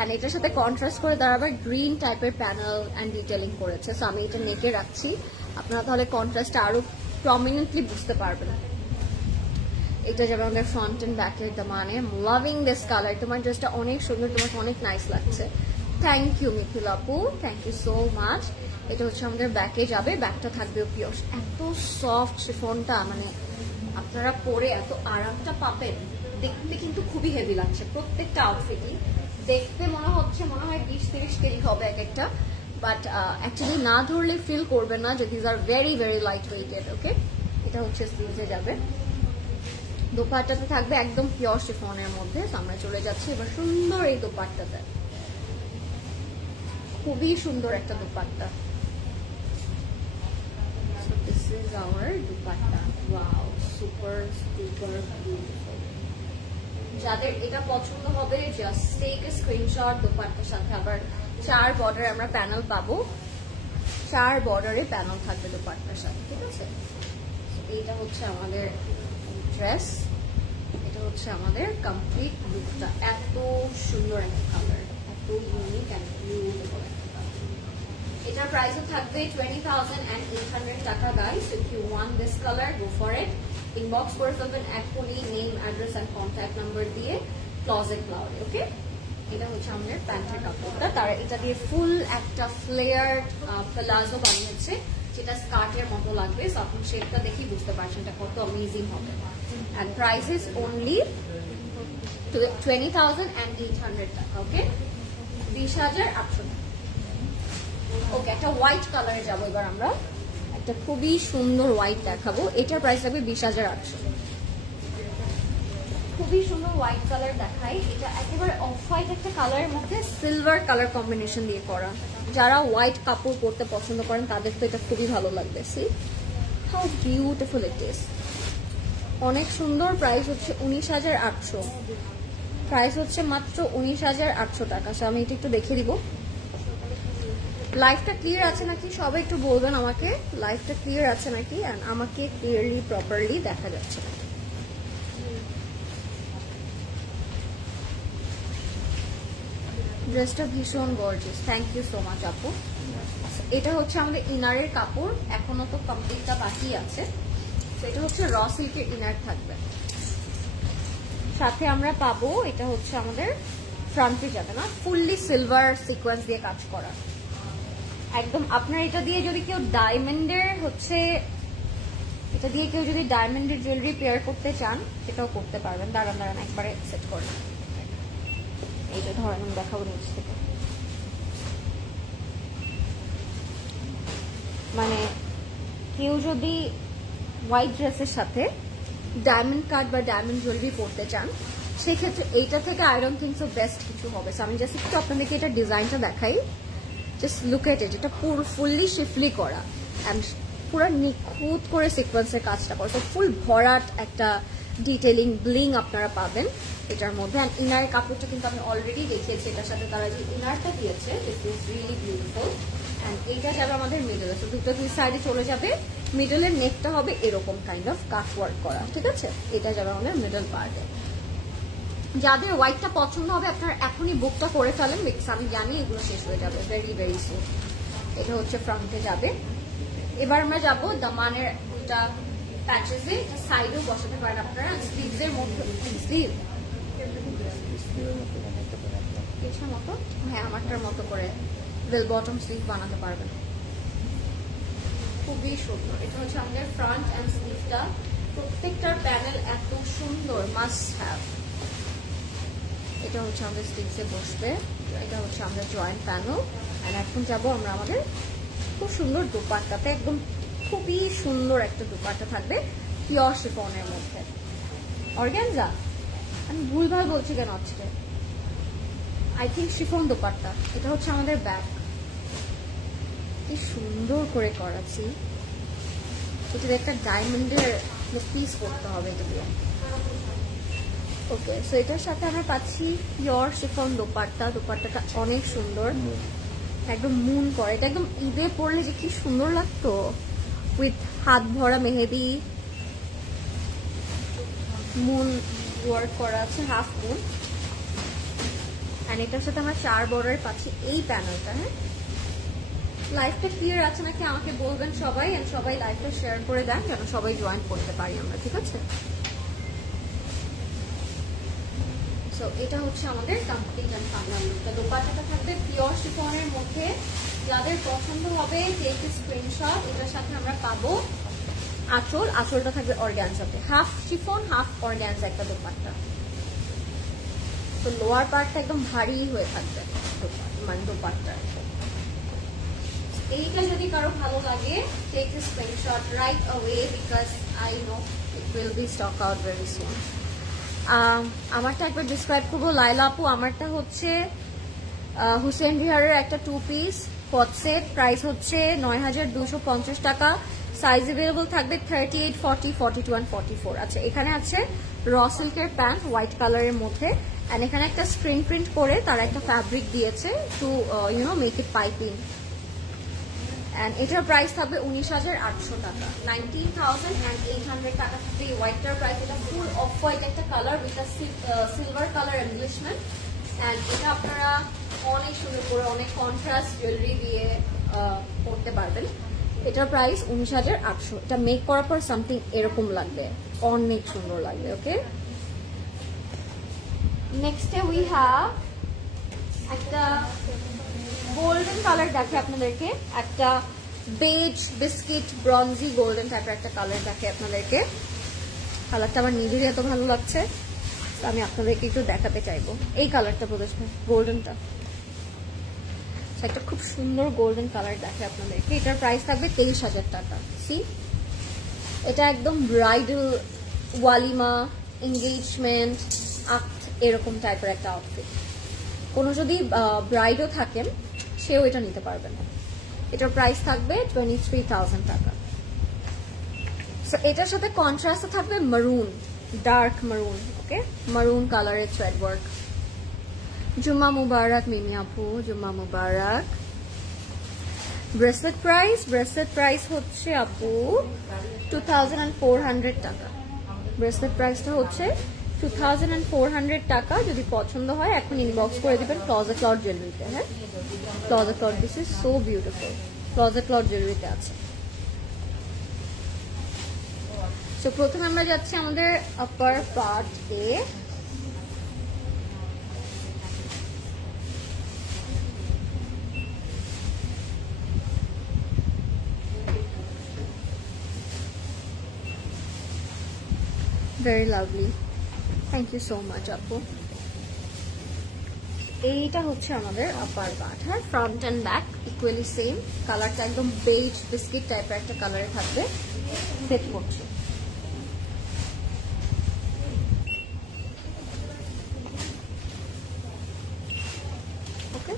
এন্ড এটার সাথে কন্ট্রাস্ট করে তারা আবার গ্রিন টাইপের প্যানেল এন্ড ডিটেইলিং করেছে। সো আমি এটা নেকে রাখছি, আপনারা তাহলে কন্ট্রাস্টটা আরো প্রমিনেন্টলি বুঝতে পারবেন। এটা যাবে আমাদের ফ্রন্ট এন্ড ব্যাকের দামানে। লাভিং দিস কালার, তোমার ড্রেসটা অনেক সুন্দর, তোমাকে অনেক নাইস লাগছে। থ্যাংক ইউ মিথিল আপু, থ্যাংক ইউ সো মাচ। এটা হচ্ছে আমাদের ব্যাকে যাবে, ব্যাকটা থাকবে পিওর। এত সফট শিফনটা, মানে আপনারা পরে এত আরামটা পাবেন। দেখতে কিন্তু খুবই হেভি লাগছে প্রত্যেকটা আউটফিটই। দেখতে মনে হয় 20-30 কেজি হবে এক একটা, বাট অ্যাকচুয়ালি না ধরলে ফিল করবে না যে this are very very light weighted. Okay, এটা হচ্ছে স্লিভসে যাবে। দোপাট্টাতে থাকবে একদম পিওর শিফনের মধ্যে। আমরা চলে যাচ্ছি এবার সুন্দর এই দোপাট্টাতে, খুবই সুন্দর একটা dupatta. So this is our dupatta. Wow, super beautiful. যাদের এটা পছন্দ হবে জাস্ট টেক এ স্ক্রিনশট। দোপাট্টার সাথে আবার 4 বর্ডার আমরা প্যানেল পাবো, 4 বর্ডারে প্যানেল থাকবে দোপাট্টার সাথে, ঠিক আছে? এইটা হচ্ছে আমাদের ড্রেস, এটা হচ্ছে আমাদের কমপ্লিট লুকটা। এত সুন্দর একটা কালার, এত ইউনিক এন্ড বিউটিফুল একটা কালার। এটার প্রাইসও থাকবে 20,800 টাকা guys. If you want this colour, go for it. Inbox করে ফেলবেন এখনই name, address and contact number দিয়ে ক্লোজেট ক্লাউডে। ওকে, এটা হচ্ছে আমাদের প্যান্টের কাপড়টা। তারা এটা দিয়ে ফুল একটা ফ্লেয়ার্ড প্লাজো বানিয়েছে, যেটা স্কার্টের মতো লাগবে। সো আপনি শেপটা দেখি বুঝতে পারছেন এটা কত অ্যামেজিং হবে। অ্যান্ড প্রাইস ইজ অনলি 20,800 টাকা। ওকে, 20,800 টাকা। ওকে, একটা হোয়াইট কালারে যাবো এবার আমরা। একটা খুবই সুন্দর হোয়াইট দেখাবো, এটার প্রাইস লাগবে 20,800। খুবই সুন্দর হোয়াইট কালার দেখাই। এটা একেবারে অফ হোয়াইট একটা কালারের মধ্যে সিলভার কালার কম্বিনেশন দিয়ে করা। যারা হোয়াইট কাপড় পরতে পছন্দ করেন তাদের তো এটা খুবই ভালো লাগবে। C how beautiful it is, অনেক সুন্দর। প্রাইস হচ্ছে 19,800, প্রাইস হচ্ছে মাত্র 19,800 টাকা। সো আমি এটা একটু দেখিয়ে দিব। লাইফটা ক্লিয়ার আছে নাকি সবাই একটু বলবেন আমাকে, লাইফটা ক্লিয়ার আছে নাকি, এন্ড আমাকে ক্লিয়ারলি প্রপারলি দেখা যাচ্ছে নাকি। ড্রেসটা ভীষণ gorgeous, thank you so much আপু। এটা হচ্ছে আমাদের ইনারের কাপড়, এখনো তো কমপ্লিটটা বাকি আছে। তো এটা হচ্ছে র সিল্কের ইনার থাকবে, সাথে আমরা পাবো এটা হচ্ছে আমাদের ফ্রন্টে যাবে না, ফুললি সিলভার সিকোয়েন্স দিয়ে কাজ করা একদম। আপনার এটা দিয়ে যদি কেউ ডায়মন্ডের জুয়েলারি পেয়ার করতে চান সেটাও করতে পারবেন। দাঁড়ান একবারে সেট করে এইটা ধরেন আমি দেখাবো নিচ থেকে। মানে কেউ যদি হোয়াইট ড্রেসের সাথে ডায়মন্ড কাট বা ডায়মন্ড জুয়েলারি পরতে চান সেক্ষেত্রে এইটা থেকে I don't think so best কিছু হবে। আমি জাস্ট একটু আপনাদেরকে এটা ডিজাইনটা দেখাই, জাস্ট লুক এট ইট। এটা পুরো ফুললি শিফলি করা, অ্যান্ড পুরো নিখুঁত করে সিকোয়েন্সের কাজটা করে, তো ফুল ভরাট একটা ডিটেইলিং ব্লিং আপনারা পাবেন এটার মধ্যে। অ্যান্ড ইনারের কাপড়টা কিন্তু আমি অলরেডি দেখিয়েছি, এটার সাথে তারা যে ইনারটা দিয়েছে this is really beautiful. And এইটা যাবে আমাদের মিডলে, তো দুটো দুই সাইডে চলে যাবে। মিডলের নেকটা হবে এরকম কাইন্ড অফ কাট ওয়ার্ক করা, ঠিক আছে? এটা যাবে আমাদের মিডল পার্টে। যাদের হোয়াইটটা পছন্দ হবে আপনারা এখনই বুকটা করে ফেলেন, বিকজ আমি জানি এগুলো শেষ হয়ে যাবে ভেরি ভেরি সুন। এটা হচ্ছে ফ্রন্টে যাবে। এবার আমরা যাবো দামানের দুটা প্যাচেসে, সাইডেও বসাতে পারেন আপনারা। স্লিভসের মধ্যে স্লিভ মতো, হ্যাঁ আমারটার মতো করে বেল বটম স্লিভ বানাতে পারবেন, খুবই সুন্দর। এটা হচ্ছে আমাদের ফ্রন্ট অ্যান্ড স্লিভটা, প্রত্যেকটার প্যানেল এত সুন্দর, মাস্ট হ্যাভ। এটা হচ্ছে আমাদের স্লিভসে বসবে, এটা হচ্ছে আমাদের জয়েন্ট প্যানেল। আর এখন যাবো আমরা আমাদের খুব সুন্দর দোপাট্টাতে, একদম খুবই সুন্দর একটা দোপাট্টা থাকবে পিওর শিফনের মধ্যে, অর্গানজা। আমি ভুলভাল বলছি কেন আজকে, আই থিঙ্ক শিফন দোপাট্টা। এটা হচ্ছে আমাদের ব্যাক, কি সুন্দর করে করাচ্ছি। এটার একটা ডায়মন্ডের পিস করতে হবে এটা দিয়ে। ওকে, সো এটার সাথে আমরা পাচ্ছি পিওর শিফন দোপাট্টা। দোপাট্টাটা অনেক সুন্দর, একদম মুন করে। এটা একদম ঈদে পরলে যে কি সুন্দর লাগতো, উইথ হাত ভরা মেহেদি, মুন ওয়ার্ক করা আছে, হাফ মুন। অ্যান্ড এটার সাথে আমরা 4 বর্ডার পাচ্ছি এই প্যানেলটা। হ্যাঁ, লাইভটা ক্লিয়ার আছে নাকি আমাকে বলবেন সবাই, এন্ড সবাই লাইভটা শেয়ার করে দেন যেন সবাই জয়েন করতে পারি আমরা, ঠিক আছে? সো এটা হচ্ছে আমাদের কমপ্লিট অ্যান্ড ফাইনাল লুকটা। দোপাট্টাটা থাকবে পিওর শিফনের মধ্যে, যাদের পছন্দ হবে টেক স্ক্রিনশট। এটার সাথে আমরা পাবো আঁচল, আঁচলটা থাকবে অর্গানজাতে, হাফ শিফন হাফ অর্গানজা একটা দোপাট্টা। তো লোয়ার পার্টটা একদম ভারী হয়ে থাকবে মানে দোপাট্টা। এইটা যদি কারো ভালো লাগে take screenshot right away, because I know it will be stock out very soon. আমারটা একবার ডিসক্রাইব করবো। লাইলা আপু, আমারটা হচ্ছে হুসেন বিহারের একটা 2 পিস পট সেট, প্রাইস হচ্ছে 9250 টাকা। সাইজ অ্যাভেলেবল থাকবে 38, 40, 42 and 44। আচ্ছা, এখানে আছে র সিল্কের প্যান্ট হোয়াইট কালারের মধ্যে, অ্যান্ড এখানে একটা স্ক্রিন প্রিন্ট করে তারা একটা ফ্যাব্রিক দিয়েছে to make it piping. And এটার প্রাইস থাকবে 19,800 টাকা, 19,800 টাকা থাকবে এই হোয়াইটটার প্রাইস। এটা ফুল অফ হোয়াইট একটা colour with silver colour embellishment. And এটা আপনারা অনেক সুন্দর করে অনেক কন্ট্রাস্ট জুয়েলারি দিয়ে পরতে পারবেন। এটার প্রাইস 19,800। এটা মেক করার পর সামথিং এরকম লাগবে, অনেক সুন্দর লাগবে। ওকে, নেক্সটে উই হ্যাভ একটা গোল্ডেন কালার দেখে আপনাদেরকে, একটা বেজ বিস্কিট ব্রঞ্জি গোল্ডেন টাইপের একটা কালার দেখে আপনাদেরকে। কালারটা আমার নিজেরই এত ভালো লাগছে, আমি আপনাদেরকে একটু দেখাতে চাইবো। এই কালারটা প্রদর্শন গোল্ডেনটা, একটা খুব সুন্দর গোল্ডেন কালার দেখে আপনাদেরকে। এটার প্রাইস থাকবে 23,000 টাকা। সি, এটা একদম ব্রাইডাল, ওয়ালিমা, এঙ্গেজমেন্ট, আক্ত এরকম টাইপের একটা আউটফিট। কোনো যদি ব্রাইডও থাকেন সেও এটা নিতে পারবেন। এটার প্রাইস থাকবে 23,000 টাকা। সো এটার সাথে কন্ট্রাস্টে থাকবে মারুন, ডার্ক মারুন। ওকে, মারুন কালারের থ্রেড ওয়ার্ক। জুম্মা মুবারক মিমি আপু, জুম্মা মুবারক। ব্রেসলেট প্রাইস হচ্ছে আপু 2,400 টাকা। ব্রেসলেট প্রাইসটা হচ্ছে 2,400 টাকা। যদি পছন্দ হয় এখন ইনবক্স করে দিবেন ক্লজেট ক্লড জুয়েলারিতে। হ্যাঁ, closet cloud, this is so beautiful, closet cloud জুয়েলারিতে আছে। সো প্রথমে আমরা যাচ্ছি আমাদের আপার পার্ট এ। Very lovely, thank you so much আপু। এইটা হচ্ছে আমাদের আপার পার্ট। হ্যাঁ, front and back equally same. কালারটা একদম বেজ বিস্কিট টাইপের একটা কালারে থাকবে। সেট করছি। Okay,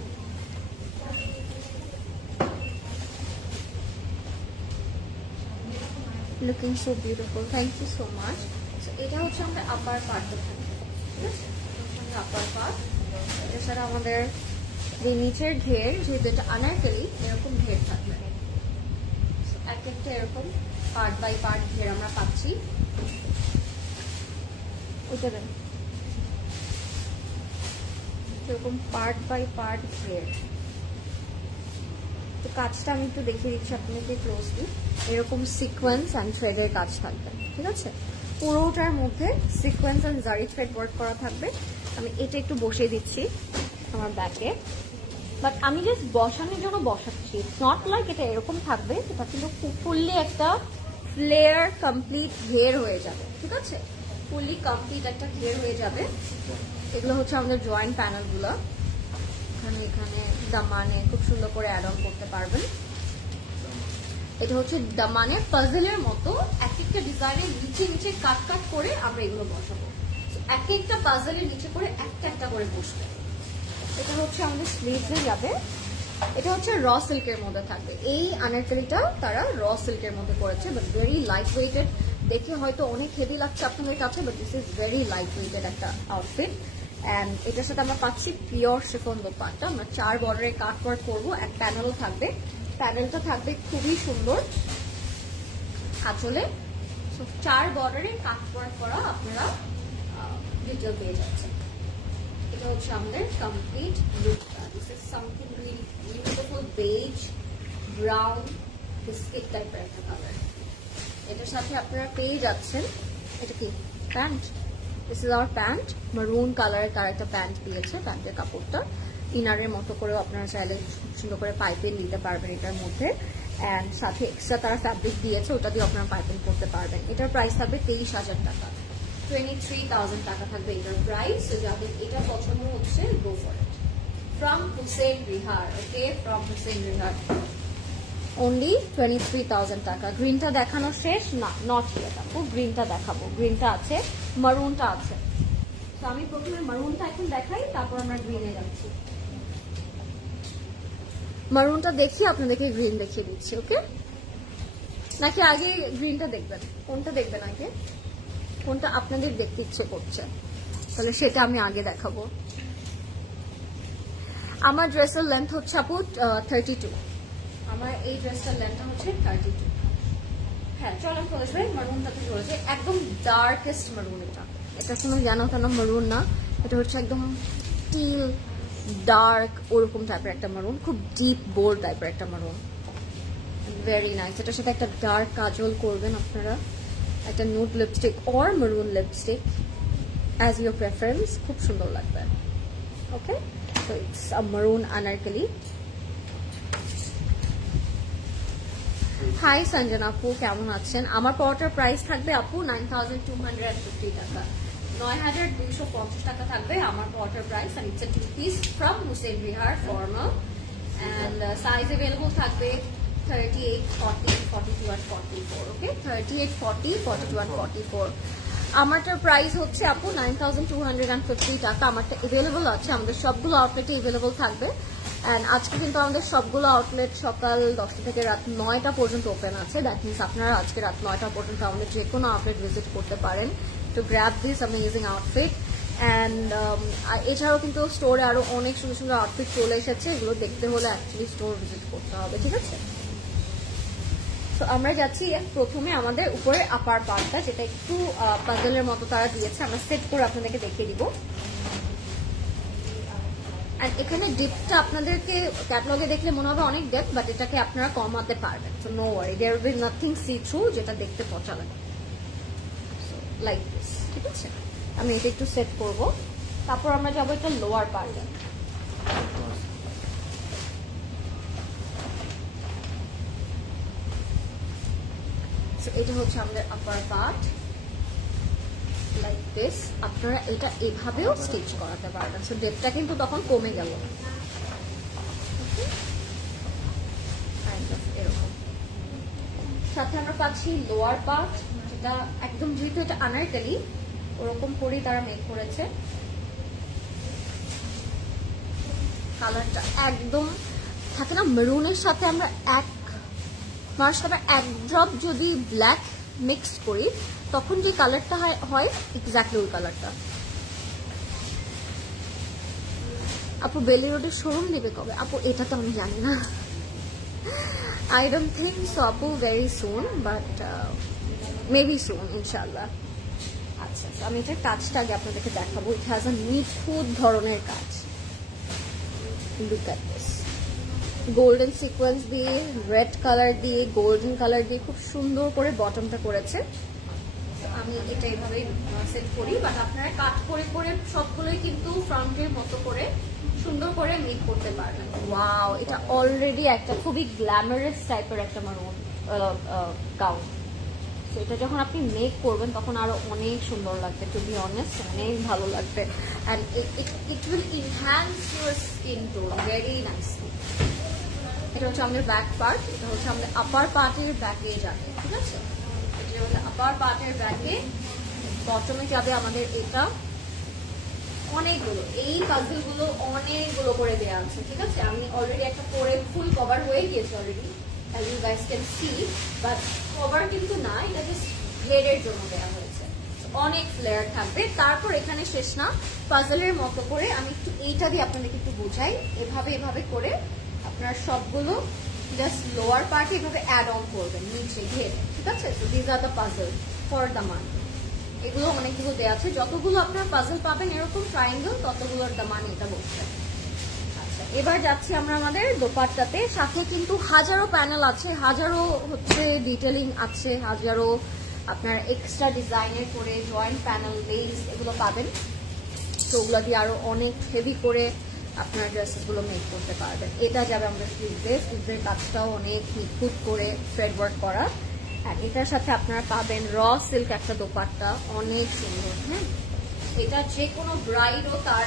looking so beautiful, thank you so much. So এটা হচ্ছে আমাদের আপার পার্টটা থাকবে, ঠিক আছে, আপার পার্ট। এটা ছাড়া আমাদের যে নিচের ঘের, যেহেতু এটা আনারকলি, এরকম ঘের থাকবে। এক একটা এরকম পার্ট বাই পার্ট ঘের আমরা পাচ্ছি। ওইটা দেন, এরকম পার্ট বাই পার্ট ঘের। তো কাজটা আমি একটু দেখিয়ে দিচ্ছি আপনাকে ক্লোজলি। এরকম সিকোয়েন্স অ্যান্ড থ্রেডের কাজ থাকবে, ঠিক আছে, পুরোটার মধ্যে সিকোয়েন্স অ্যান্ড জারি থ্রেড ওয়ার্ক করা থাকবে। আমি এটা একটু বসিয়ে দিচ্ছি আমার ব্যাকে, বাট আমি জাস্ট বসানোর জন্য বসাচ্ছি। ইটস নট লাইক এটা এরকম থাকবে, এটা কিন্তু ফুললি একটা ফ্লেয়ার কমপ্লিট ঘের হয়ে যাবে, ঠিক আছে, ফুললি কমপ্লিট একটা ঘের হয়ে যাবে। এগুলো হচ্ছে আমাদের জয়েন্ট প্যানেলগুলো, এখানে এখানে দামানে খুব সুন্দর করে অ্যাড অন করতে পারবেন। এটা হচ্ছে দামানে পাজলের মতো এক একটা ডিজাইনের নিচে নিচে কাট কাট করে আমরা এগুলো বসাবো। এক একটা পাজলের নিচে করে একটা একটা করে বসবে। এটা হচ্ছে আমাদের স্লিভসে যাবে। এটা হচ্ছে র সিল্কের মধ্যে থাকবে। এই আনারকলিটা তারা র সিল্কের মধ্যে করেছে, বাট ভেরি লাইট ওয়েটেড। দেখে হয়তো অনেক হেভি লাগছে আপনাদের কাছে, but this is very light weighted একটা আউটফিট। অ্যান্ড এটার সাথে আমরা পাচ্ছি পিওর শিফন দোপাট্টা। আমরা 4 বর্ডারে কাট ওয়ার্ক করবো, এক প্যানেলও থাকবে। প্যানেলটা থাকবে খুবই সুন্দর আঁচলে। 4 বর্ডারে কাট ওয়ার্ক করা আপনারা ডিটেল পেয়ে যাচ্ছেন। এটা হচ্ছে আমাদের কমপ্লিট লুকটা। This is something really beautiful beige brown biscuit টাইপের একটা কালার। এটার সাথে আপনারা পেয়ে যাচ্ছেন, এটা কি pant, this is our pant. মারুন কালারের তার একটা প্যান্ট দিয়েছে। প্যান্টের কাপড়টা ইনারের মতো করেও আপনারা চাইলে সুন্দর করে পাইপিং দিতে পারবেন এটার মধ্যে। অ্যান্ড সাথে এক্সট্রা তারা ফ্যাব্রিক দিয়েছে, ওটা দিয়ে আপনারা পাইপিং করতে পারবেন। এটার প্রাইস থাকবে 23,000 টাকা, 23,000 টাকা থাকবে এটার প্রাইস। যাদের এটা পছন্দ হচ্ছে, go for it. From Hussain Rehar, okay, from Hussain Rehar, only 23,000 টাকা। গ্রিনটা দেখানো শেষ না, নট ইয়েট আপু, গ্রিনটা দেখাবো। গ্রিনটা আছে, মারুনটা আছে। তো আমি প্রথমে মারুনটা এখন দেখাই, তারপর আমরা গ্রিনে যাচ্ছি। মারুনটা দেখি আপনাদেরকে গ্রিন দেখিয়ে দিচ্ছি, ওকে, নাকি আগে গ্রিনটা দেখবেন? কোনটা দেখবেন আগে? কোনটা আপনাদের দেখতে ইচ্ছে করছে, তাহলে সেটা আমি আগে দেখাবো। আমার ড্রেসের লেন্থ হচ্ছে আপু 32। আমার এই ড্রেসটার লেন্থটা হচ্ছে 32। হ্যাঁ, চলেন চলে আসবে। মারুনটাতে চলেছে, একদম ডার্কেস্ট মারুন। এটা কোনো জানো কেন মারুন না, এটা হচ্ছে একদম টিল ডার্ক ওরকম টাইপের একটা মারুন, খুব ডিপ বোল্ড টাইপের একটা মারুন, ভেরি নাইস। এটার সাথে একটা ডার্ক কাজল করবেন আপনারা, একটা নুড লিপস্টিক অর মারুন লিপস্টিক অ্যাজ ইউর প্রেফারেন্স, খুব সুন্দর লাগবে। ওকে, সো ইটস আ মারুন আনারকলি। হাই সঞ্জনা আপু, কেমন আছেন? আমার পরটার প্রাইস থাকবে আপু 9,250 টাকা, 9,250 টাকা থাকবে আমার পরটার price. and it's a 2-piece from Hussein Rihar formal and size available থাকবে 38, 40, 42 and 44, ওকে, 38, 40, 42 and 44। আমারটার প্রাইস হচ্ছে আপু 9,250 টাকা। আমারটা এভেলেবল আছে, আমাদের সবগুলো আউটলেটে এভেলেবল থাকবে। অ্যান্ড আজকে কিন্তু আমাদের সবগুলো আউটলেট সকাল 10টা থেকে রাত 9টা পর্যন্ত ওপেন আছে। দ্যাট মিনস আপনারা আজকে রাত 9টা পর্যন্ত আমাদের যে কোনো আউটলেট ভিজিট করতে পারেন two grab this amazing outfit. And এছাড়াও কিন্তু স্টোরে আরও অনেক সুন্দর সুন্দর আউটফিট চলে এসেছে, এগুলো দেখতে হলে অ্যাকচুয়ালি স্টোর ভিজিট করতে হবে, ঠিক আছে? তো আমরা যাচ্ছি প্রথমে আমাদের উপরের আপার পার্টটা, যেটা একটু পাজলের মতো তারা দিয়েছে, আমরা সেট করে আপনাদেরকে দেখিয়ে দিব। এখানে ডিপটা আপনাদেরকে ক্যাটালগে দেখলে মনে হবে অনেক ডেপথ, বাট এটাকে আপনারা কমাতে পারবেন। So no worry, there will be nothing see through, যেটা দেখতে পচা লাগে। সো লাইক দিস, ঠিক আছে? আমি এটা একটু সেট করব, তারপর আমরা যাবো একটা লোয়ার পার্টে। এটা হচ্ছে আমাদের আপার পার্ট, লাইক দিস। আপনারা এটা এভাবেও স্টিচ করাতে পারবেন। সো ডেপটা কিন্তু তখন কমে গেল, এরকম। সাথে আমরা পাচ্ছি লোয়ার পার্ট, যেটা একদম, যেহেতু এটা আনারকলি, ওরকম করেই তারা মেক করেছে। কালারটা একদম থাকে না মেরুনের সাথে আমরা এক ড্রপ যদি ব্ল্যাক মিক্স করি তখন যে কালারটা হয় এক্স্যাক্টলি ওই কালারটা। আপু বেলি রোডের শোরুম নেবে কবে? আপু এটা তো আমি জানি না, I don't think so আপু, very soon, but maybe soon ইনশাআল্লাহ। আচ্ছা, আমি এটার কাজটা আগে আপনাদেরকে দেখাবো। ইট হ্যাজ আ নিখুঁত ধরনের কাজ। Look at this, golden sequence দিয়ে, রেড কালার দিয়ে, গোল্ডেন কালার দিয়ে খুব সুন্দর করে বটমটা করেছে। আমি এটা এইভাবে সেট করি, বাট আপনারা কাট করে করে সবগুলোই কিন্তু ফ্রন্টের মতো করে সুন্দর করে মেক করতে পারবেন। ওয়াও, এটা অলরেডি একটা খুবই গ্ল্যামারাস টাইপের একটা মারুন গাউন। তো এটা যখন আপনি মেক করবেন তখন আরো অনেক সুন্দর লাগবে, টু বি অনেস্ট অনেক ভালো লাগবে। And it will enhance your skin tone very nicely. এটা হচ্ছে আমাদের ব্যাক পার্ট, এটা হচ্ছে আমাদের আপার পার্টের ব্যাকে যাবে, ঠিক আছে? এটা হচ্ছে আপার পার্টের ব্যাকে, বটমে যাবে আমাদের এটা। অনেকগুলো এই পাজলগুলো অনেকগুলো করে দেওয়া আছে, ঠিক আছে? আমি অলরেডি একটা পরে ফুল কভার হয়ে গিয়েছে already, as you guys can see, but cover কিন্তু না, এটা জাস্ট হেডের জন্য দেওয়া হয়েছে। অনেক ফ্লেয়ার থাকবে। তারপর এখানে শেষ না, পাজলের মতো করে আমি একটু এইটা দিয়ে আপনাদেরকে একটু বোঝাই। এভাবে এভাবে করে আপনার সবগুলো জাস্ট লোয়ার পার্টে এভাবে অ্যাড অন করবেন নিচে ঘেরে, ঠিক আছে? So this are the puzzle for the month. এগুলো অনেকগুলো দেওয়া আছে, যতগুলো আপনার পাজল পাবেন এরকম ট্রায়াঙ্গেল ততগুলোর দামান এটা বসছে। আচ্ছা, এবার যাচ্ছি আমরা আমাদের দোপাট্টাতে। সাথে কিন্তু হাজারো প্যানেল আছে, হাজারো হচ্ছে ডিটেলিং আছে, হাজারো আপনার এক্সট্রা ডিজাইনের করে জয়েন্ট প্যানেল লেস এগুলো পাবেন। তো ওগুলো দিয়ে আরো অনেক হেভি করে আপনার ড্রেসেসগুলো মেক করতে পারবেন। এটা যাবে আমাদের স্লিভসের কাজটাও অনেক নিখুঁত করে থ্রেড ওয়ার্ক করা। আর এটার সাথে আপনারা পাবেন র সিল্ক একটা দোপাট্টা, অনেক সুন্দর। হ্যাঁ, এটা যে কোনো ব্রাইডও তার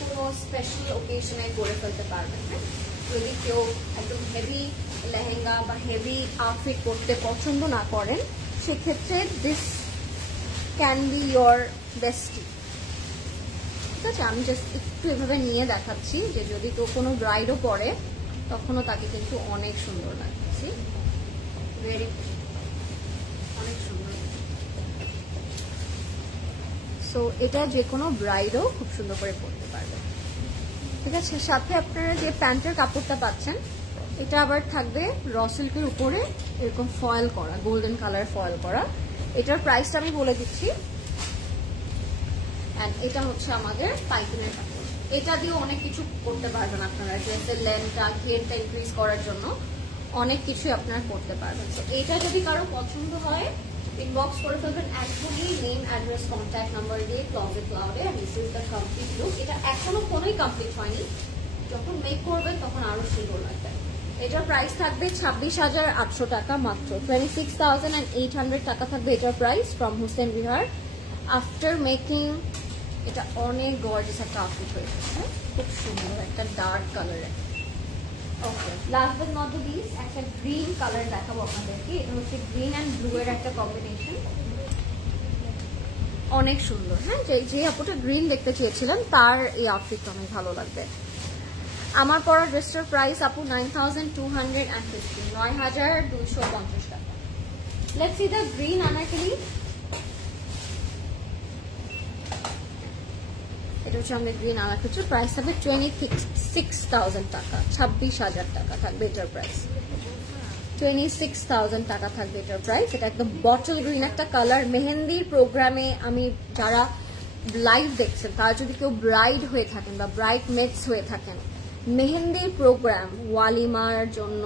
কোনো স্পেশাল ওকেশনে করে ফেলতে পারবেন। হ্যাঁ, যদি কেউ একদম হেভি লেহেঙ্গা বা হেভি আউটফিট করতে পছন্দ না করেন, সেক্ষেত্রে দিস ক্যান বি ইয়োর বেস্টি। ঠিক আছে, আমি জাস্ট একটু এভাবে নিয়ে দেখাচ্ছি যে যদি কেউ কোনো ব্রাইডও পরে তখনও তাকে কিন্তু অনেক সুন্দর লাগছে। ভেরি অনেক সুন্দর। সো এটা যে কোনো ব্রাইডও খুব সুন্দর করে পরতে পারবে, ঠিক আছে? সাথে আপনারা যে প্যান্টের কাপড়টা পাচ্ছেন এটা আবার থাকবে র সিল্কের উপরে এরকম ফয়েল করা, গোল্ডেন কালার ফয়েল করা। এটার প্রাইসটা আমি বলে দিচ্ছি। এন্ড এটা হচ্ছে আমাদের পাইপিনের কাপড়। এটা দিয়ে অনেক কিছু করতে পারবেন আপনারা, ড্রেসের লেন্থটা ঘেরটা ইনক্রিজ করার জন্য অনেক কিছু আপনারা করতে পারবেন। তো এটা যদি কারো পছন্দ হয় ইনবক্স করে ফেলবেন একদমই নেম অ্যাড্রেস কন্ট্যাক্ট নাম্বার দিয়ে ক্লজেট ক্লাউডে। And this is the complete look. এটা এখনো কোনোই কমপ্লিট হয়নি, যখন মেক করবেন তখন আরো সুন্দর লাগবে। এটার প্রাইস থাকবে 26,800 টাকা মাত্র, 26,800 টাকা থাকবে এটার price from Hussain Bihar. After making এটা অনেক গর্জিয়াস একটা আউটফিট হয়ে গেছে, খুব সুন্দর একটা ডার্ক কালারের। Okay, last but not the least একটা গ্রিন কালার দেখাবো আপনাদেরকে। এটা হচ্ছে গ্রিন অ্যান্ড ব্লু এর একটা কম্বিনেশন, অনেক সুন্দর। হ্যাঁ, যে আপুটা গ্রিন দেখতে চেয়েছিলেন তার এই আউটফিটটা অনেক ভালো লাগবে। আমার পরা ড্রেসটার প্রাইস আপু 9,250, 9,250 টাকা। Let's see the green Anarkali. এটা হচ্ছে আমাদের গ্রিন আনারকলি, প্রাইস থাকবে 26,000 টাকা, 26,000 টাকা থাকবে এটার প্রাইস। 26,000 টাকা থাকবে এটার প্রাইস। এটা একদম বটল গ্রিন একটা কালার। মেহেন্দির প্রোগ্রামে আমি যারা লাইভ দেখছেন তারা যদি কেউ ব্রাইড হয়ে থাকেন বা ব্রাইড মেটস হয়ে থাকেন, মেহেন্দির প্রোগ্রাম ওয়ালিমার জন্য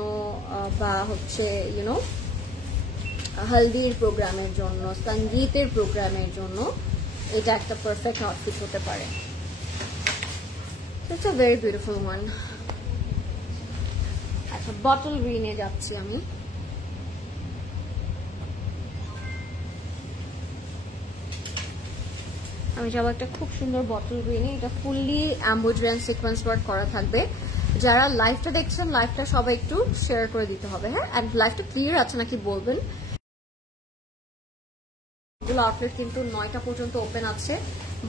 বা হচ্ছে ইউনো হলদির প্রোগ্রামের জন্য, সঙ্গীতের প্রোগ্রামের জন্য এটা একটা পারফেক্ট আউটফিট হতে পারে। It's a very beautiful one. আচ্ছা, বটল গ্রিনে যাচ্ছি আমি। যাবো একটা খুব সুন্দর বটল গ্রিনে। এটা ফুললি অ্যাম্বোড্রি অ্যান্ড সিকোয়েন্স ওয়ার্ক করা থাকবে। যারা লাইভটা দেখছেন লাইভটা সবাই একটু শেয়ার করে দিতে হবে। হ্যাঁ, অ্যান্ড লাইভটা ক্লিয়ার আছে নাকি বলবেন। এগুলো আউটলেট কিন্তু 9টা পর্যন্ত ওপেন আছে,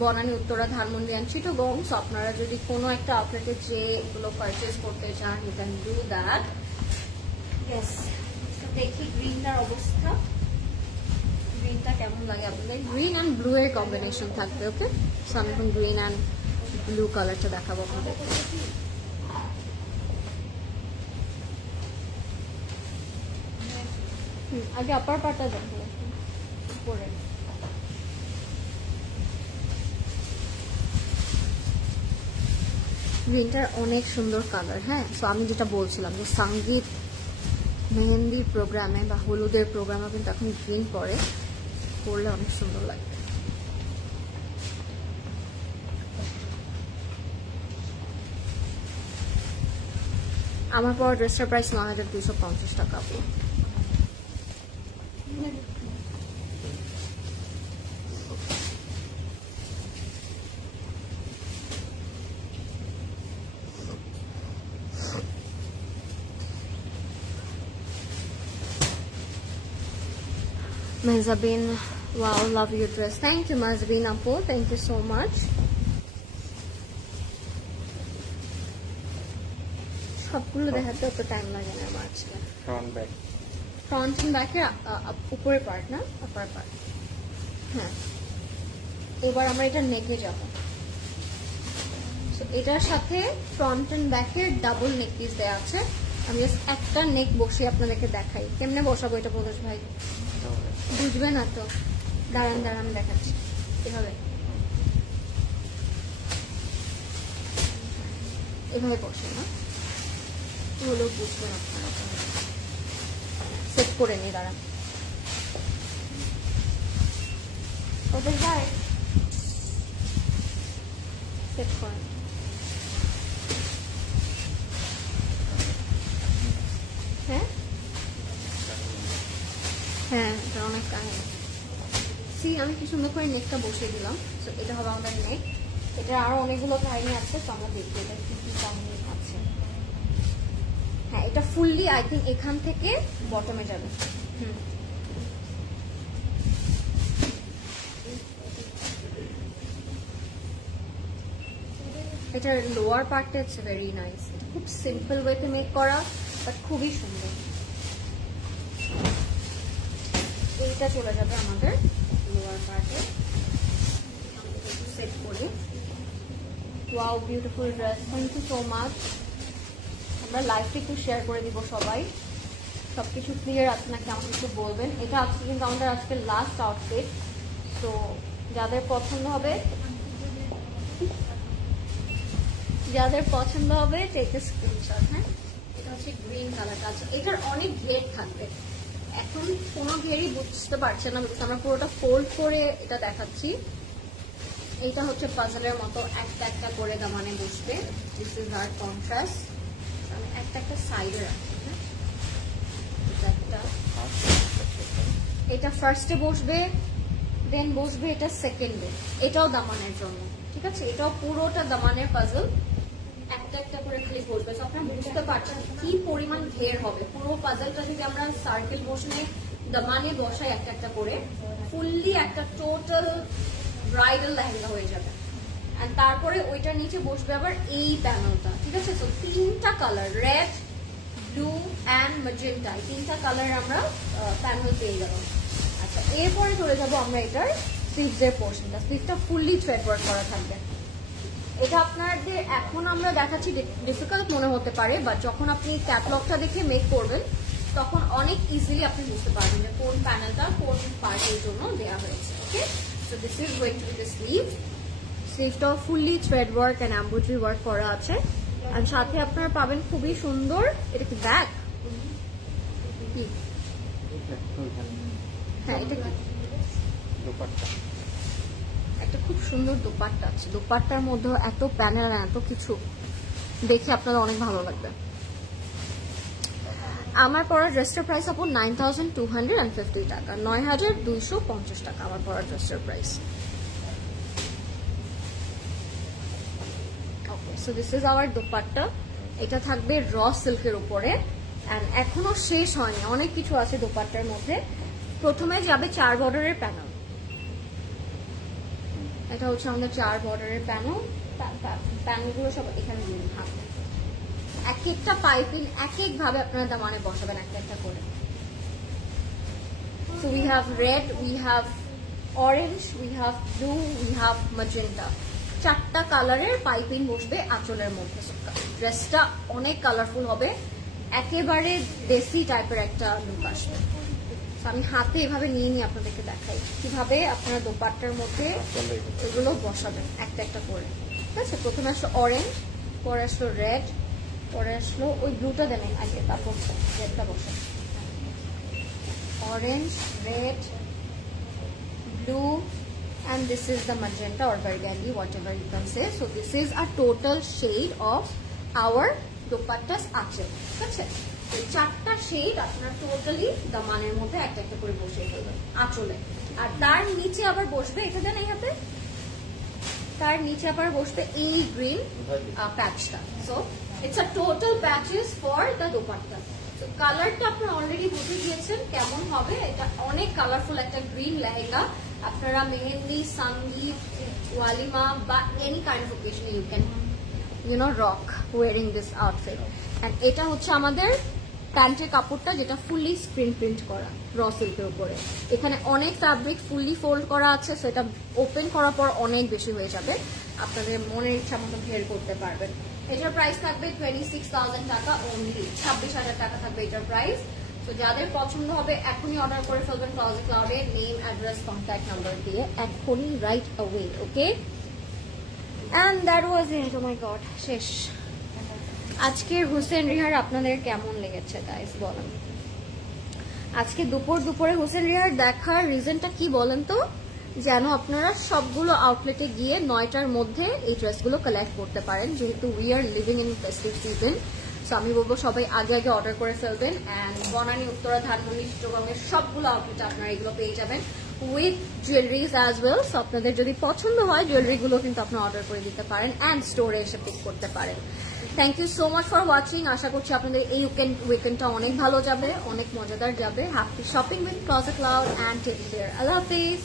বনানী, উত্তরা, ধানমন্ডি অ্যান্ড চিটাগং। সো আপনারা যদি কোনো একটা আউটলেটে যে এগুলো পারচেজ করতে চান, you can do that. Yes, দেখি গ্রিনটার অবস্থা। গ্রিনটা কেমন লাগে আপনাদের? গ্রিন অ্যান্ড ব্লু এর কম্বিনেশন থাকবে। ওকে, সো আমি এখন গ্রিন অ্যান্ড ব্লু কালারটা দেখাবো আপনাদের। আগে আপার পার্টটা দেখো উপরে। গ্রিনটার অনেক সুন্দর কালার। হ্যাঁ, সো আমি যেটা বলছিলাম যে সঙ্গীত মেহেন্দির প্রোগ্রামে বা হলুদের প্রোগ্রামে কিন্তু এখন গ্রিন পরলে অনেক সুন্দর লাগবে। আমার পর ড্রেসটার প্রাইস ৯,২৫০ টাকা। Mazabin, wow, love your dress. Thank you, Mazabin Apo. Thank you so much. সবগুলো দেখাতে অত টাইম লাগে না আমার আজকে। ফ্রন্ট এন্ড ব্যাকের উপরের পার্ট না, আপার পার্ট। হ্যাঁ, এবার আমরা এটা নেকে যাব। এটার সাথে ফ্রন্ট এন্ড ব্যাকের ডাবল নেক পিস দেওয়া আছে। আমি জাস্ট একটা নেক বসিয়ে আপনাদেরকে দেখাই কেমনে বসাবো এটা। প্রদোষ ভাই বুঝবে না তো, দাঁড়ান দেখাচ্ছি। এভাবে বসে না হলো, বুঝবেন আপনারা। সেট করে নি, দাঁড়ান। প্রদোষ ভাই সেট করেন। হ্যাঁ হ্যাঁ, এটা অনেক কাহিনী। সি, আমি কি সুন্দর করে নেকটা বসিয়ে দিলাম। তো এটা হবে আমাদের নেক। এটা আরো অনেকগুলো কাহিনী আছে, তো আমরা দেখবো এটা কি কি কাহিনী আছে। হ্যাঁ, এটা ফুললি আই থিঙ্ক এখান থেকে বটমে যাবে। এটার লোয়ার পার্টটা ইটস ভেরি নাইস। খুব সিম্পল ওয়েতে মেক করা, বাট খুবই সুন্দর। এইটা চলে যাবে আমাদের লোয়ার পার্টে। সেট করি। Wow, beautiful dress, thank you so much. আমরা লাইভটা একটু শেয়ার করে দিব সবাই। সবকিছু ক্লিয়ার আছে নাকি আমাকে একটু বলবেন। এটা আজকে কিন্তু আমাদের আজকে লাস্ট আউটফিট। তো যাদের পছন্দ হবে টেক এ স্ক্রিনশট। হ্যাঁ, এটা হচ্ছে গ্রিন কালারটা আছে। এটার অনেক ঘের থাকবে। এখন কোনো ঘেরই বুঝতে পারছে না, বিকজ আমরা পুরোটা ফোল্ড করে এটা দেখাচ্ছি। এটা হচ্ছে পাজলের মতো একটা একটা করে দামানে বসবে। This is our contrast. আমি একটা সাইডে রাখছি। এটা ফার্স্টে বসবে, দেন বসবে এটা সেকেন্ডে। এটাও দামানের জন্য, ঠিক আছে? এটাও পুরোটা দামানের পাজল। একটা একটা করে খালি বসবে। তো আপনারা বুঝতে পারছেন কি পরিমাণ ঘের হবে। পুরো পাজলটা যদি আমরা সার্কেল বসে দামানে বসাই একটা একটা করে, ফুললি একটা টোটাল ব্রাইডাল লেহেঙ্গা হয়ে যাবে। আর তারপরে ওইটার নিচে বসবে আবার এই প্যানেলটা, ঠিক আছে? তো তিনটা colour, red, blue and magenta, তিনটা কালার আমরা প্যানেল পেয়ে যাব। আচ্ছা, এরপরে চলে যাবো আমরা এটার স্লিভসের পোর্শনটা। স্লিভটা ফুললি থ্রেড ওয়ার্ক করা থাকবে। এটা আপনাদের এখন আমরা দেখাচ্ছি ডিফিকাল্ট মনে হতে পারে, বাট যখন আপনি ক্যাটালগটা দেখে মেক করবেন তখন অনেক ইজিলি আপনি বুঝতে পারবেন যে কোন প্যানেলটা কোন পার্টের জন্য দেওয়া হয়েছে। Okay, so this is going to be the sleeve. স্লিভটাও fully thread work and embroidery work করা আছে। আর সাথে আপনারা পাবেন খুবই সুন্দর, এটা কি ব্যাগ? হ্যাঁ, এটা কি একটা খুব সুন্দর দোপাট্টা আছে। দোপাট্টার মধ্যে এত প্যানেল আর এত কিছু দেখে আপনাদের অনেক ভালো লাগবে। আমার পরা ড্রেসটার প্রাইস আপু 9,250 টাকা, 9,250 টাকা আমার পরা ড্রেসটার price. Okay, so this is hour dupatta. এটা থাকবে র সিল্কের উপরে। অ্যান্ড এখনো শেষ হয়নি, অনেক কিছু আছে দোপাট্টার মধ্যে। প্রথমে যাবে 4 বর্ডারের প্যানেল। এটা হচ্ছে আমাদের 4 বর্ডারের প্যানেল। প্যানেলগুলো সব এখানে থাকবে। এক একটা পাইপিং এক এক ভাবে আপনারা দামানে বসাবেন একটা একটা করে। So we have red, we have orange, we have blue, we have magenta. চারটা কালারের পাইপিং বসবে আঁচলের মধ্যে। ড্রেসটা অনেক কালারফুল হবে, একেবারে দেশি টাইপের একটা লুক আসবে। আমি হাতে এভাবে নিয়ে নিয়ে আপনাদেরকে দেখাই কিভাবে আপনারা দোপাট্টার মধ্যে এগুলো বসাবেন একটা একটা করে। ঠিক আছে, প্রথমে আসলো অরেঞ্জ, পরে আসলো রেড, পরে আসলো ওই ব্লুটা দেন আগে, তারপর রেডটা বসান। Orange, red, blue, and this is the magenta or burgundy, whatever you can say. So this is a total shade of our dupatta's achal. Okay? So চারটা শেড আপনারা টোটালি দামানের মধ্যে একটা একটা করে বসিয়ে ফেলবেন আঁচলে। আর তার নিচে আবার বসবে, এটা দেন এই হাতে, তার নিচে আবার বসবে এই গ্রিন প্যাচটা। So it's a total patches for the dupatta. তো কালারটা আপনারা অলরেডি বুঝে গিয়েছেন কেমন হবে। এটা অনেক কালারফুল একটা গ্রিন লেহেঙ্গা। আপনারা মেহেন্দি, সঙ্গীত, ওয়ালিমা বা any kind of occasion you can rock wearing this outfit. And এটা হচ্ছে আমাদের প্যান্টের কাপড়টা, যেটা ফুললি স্ক্রিন প্রিন্ট করা র সিল্কের উপরে। এখানে অনেক ফ্যাব্রিক ফুললি ফোল্ড করা আছে, সেটা ওপেন করার পর অনেক বেশি হয়ে যাবে, আপনাদের মনের ইচ্ছা মতো ভের করতে পারবেন। এটার প্রাইস থাকবে 26,000 টাকা অনলি, 26,000 টাকা থাকবে এটার প্রাইস। তো যাদের পছন্দ হবে এখনই অর্ডার করে ফেলবেন ক্লজেট ক্লাউডে, নেম, অ্যাড্রেস, কন্ট্যাক্ট নাম্বার দিয়ে এখনই, right away. Okay, and that was it. Oh my god, শেষ। আজকের হোসেন রিহার আপনাদের কেমন লেগেছে গাইস বলেন? আজকে দুপুরে হোসেন রিহার দেখার রিজনটা কি বলেন তো? যেন আপনারা সবগুলো আউটলেটে গিয়ে 9টার মধ্যে এই ড্রেসগুলো কালেক্ট করতে পারেন, যেহেতু we are living in festive season. So আমি বলবো সবাই আগে আগে অর্ডার করে ফেলবেন। অ্যান্ড বনানী, উত্তরা, ধানমন্ডি, চিট্টগ্রামের সবগুলো আউটলেটে আপনারা এগুলো পেয়ে যাবেন with jewelleries as well. So আপনাদের যদি পছন্দ হয় জুয়েলারিগুলো কিন্তু আপনারা অর্ডার করে দিতে পারেন অ্যান্ড স্টোরে এসে পিক করতে পারেন। Thank you so much for watching. আশা করছি আপনাদের এই উইকেন্ডটা অনেক ভালো যাবে, অনেক মজাদার যাবে। Happy shopping with Closet Cloud and take care. আল্লাহ হাফিজ।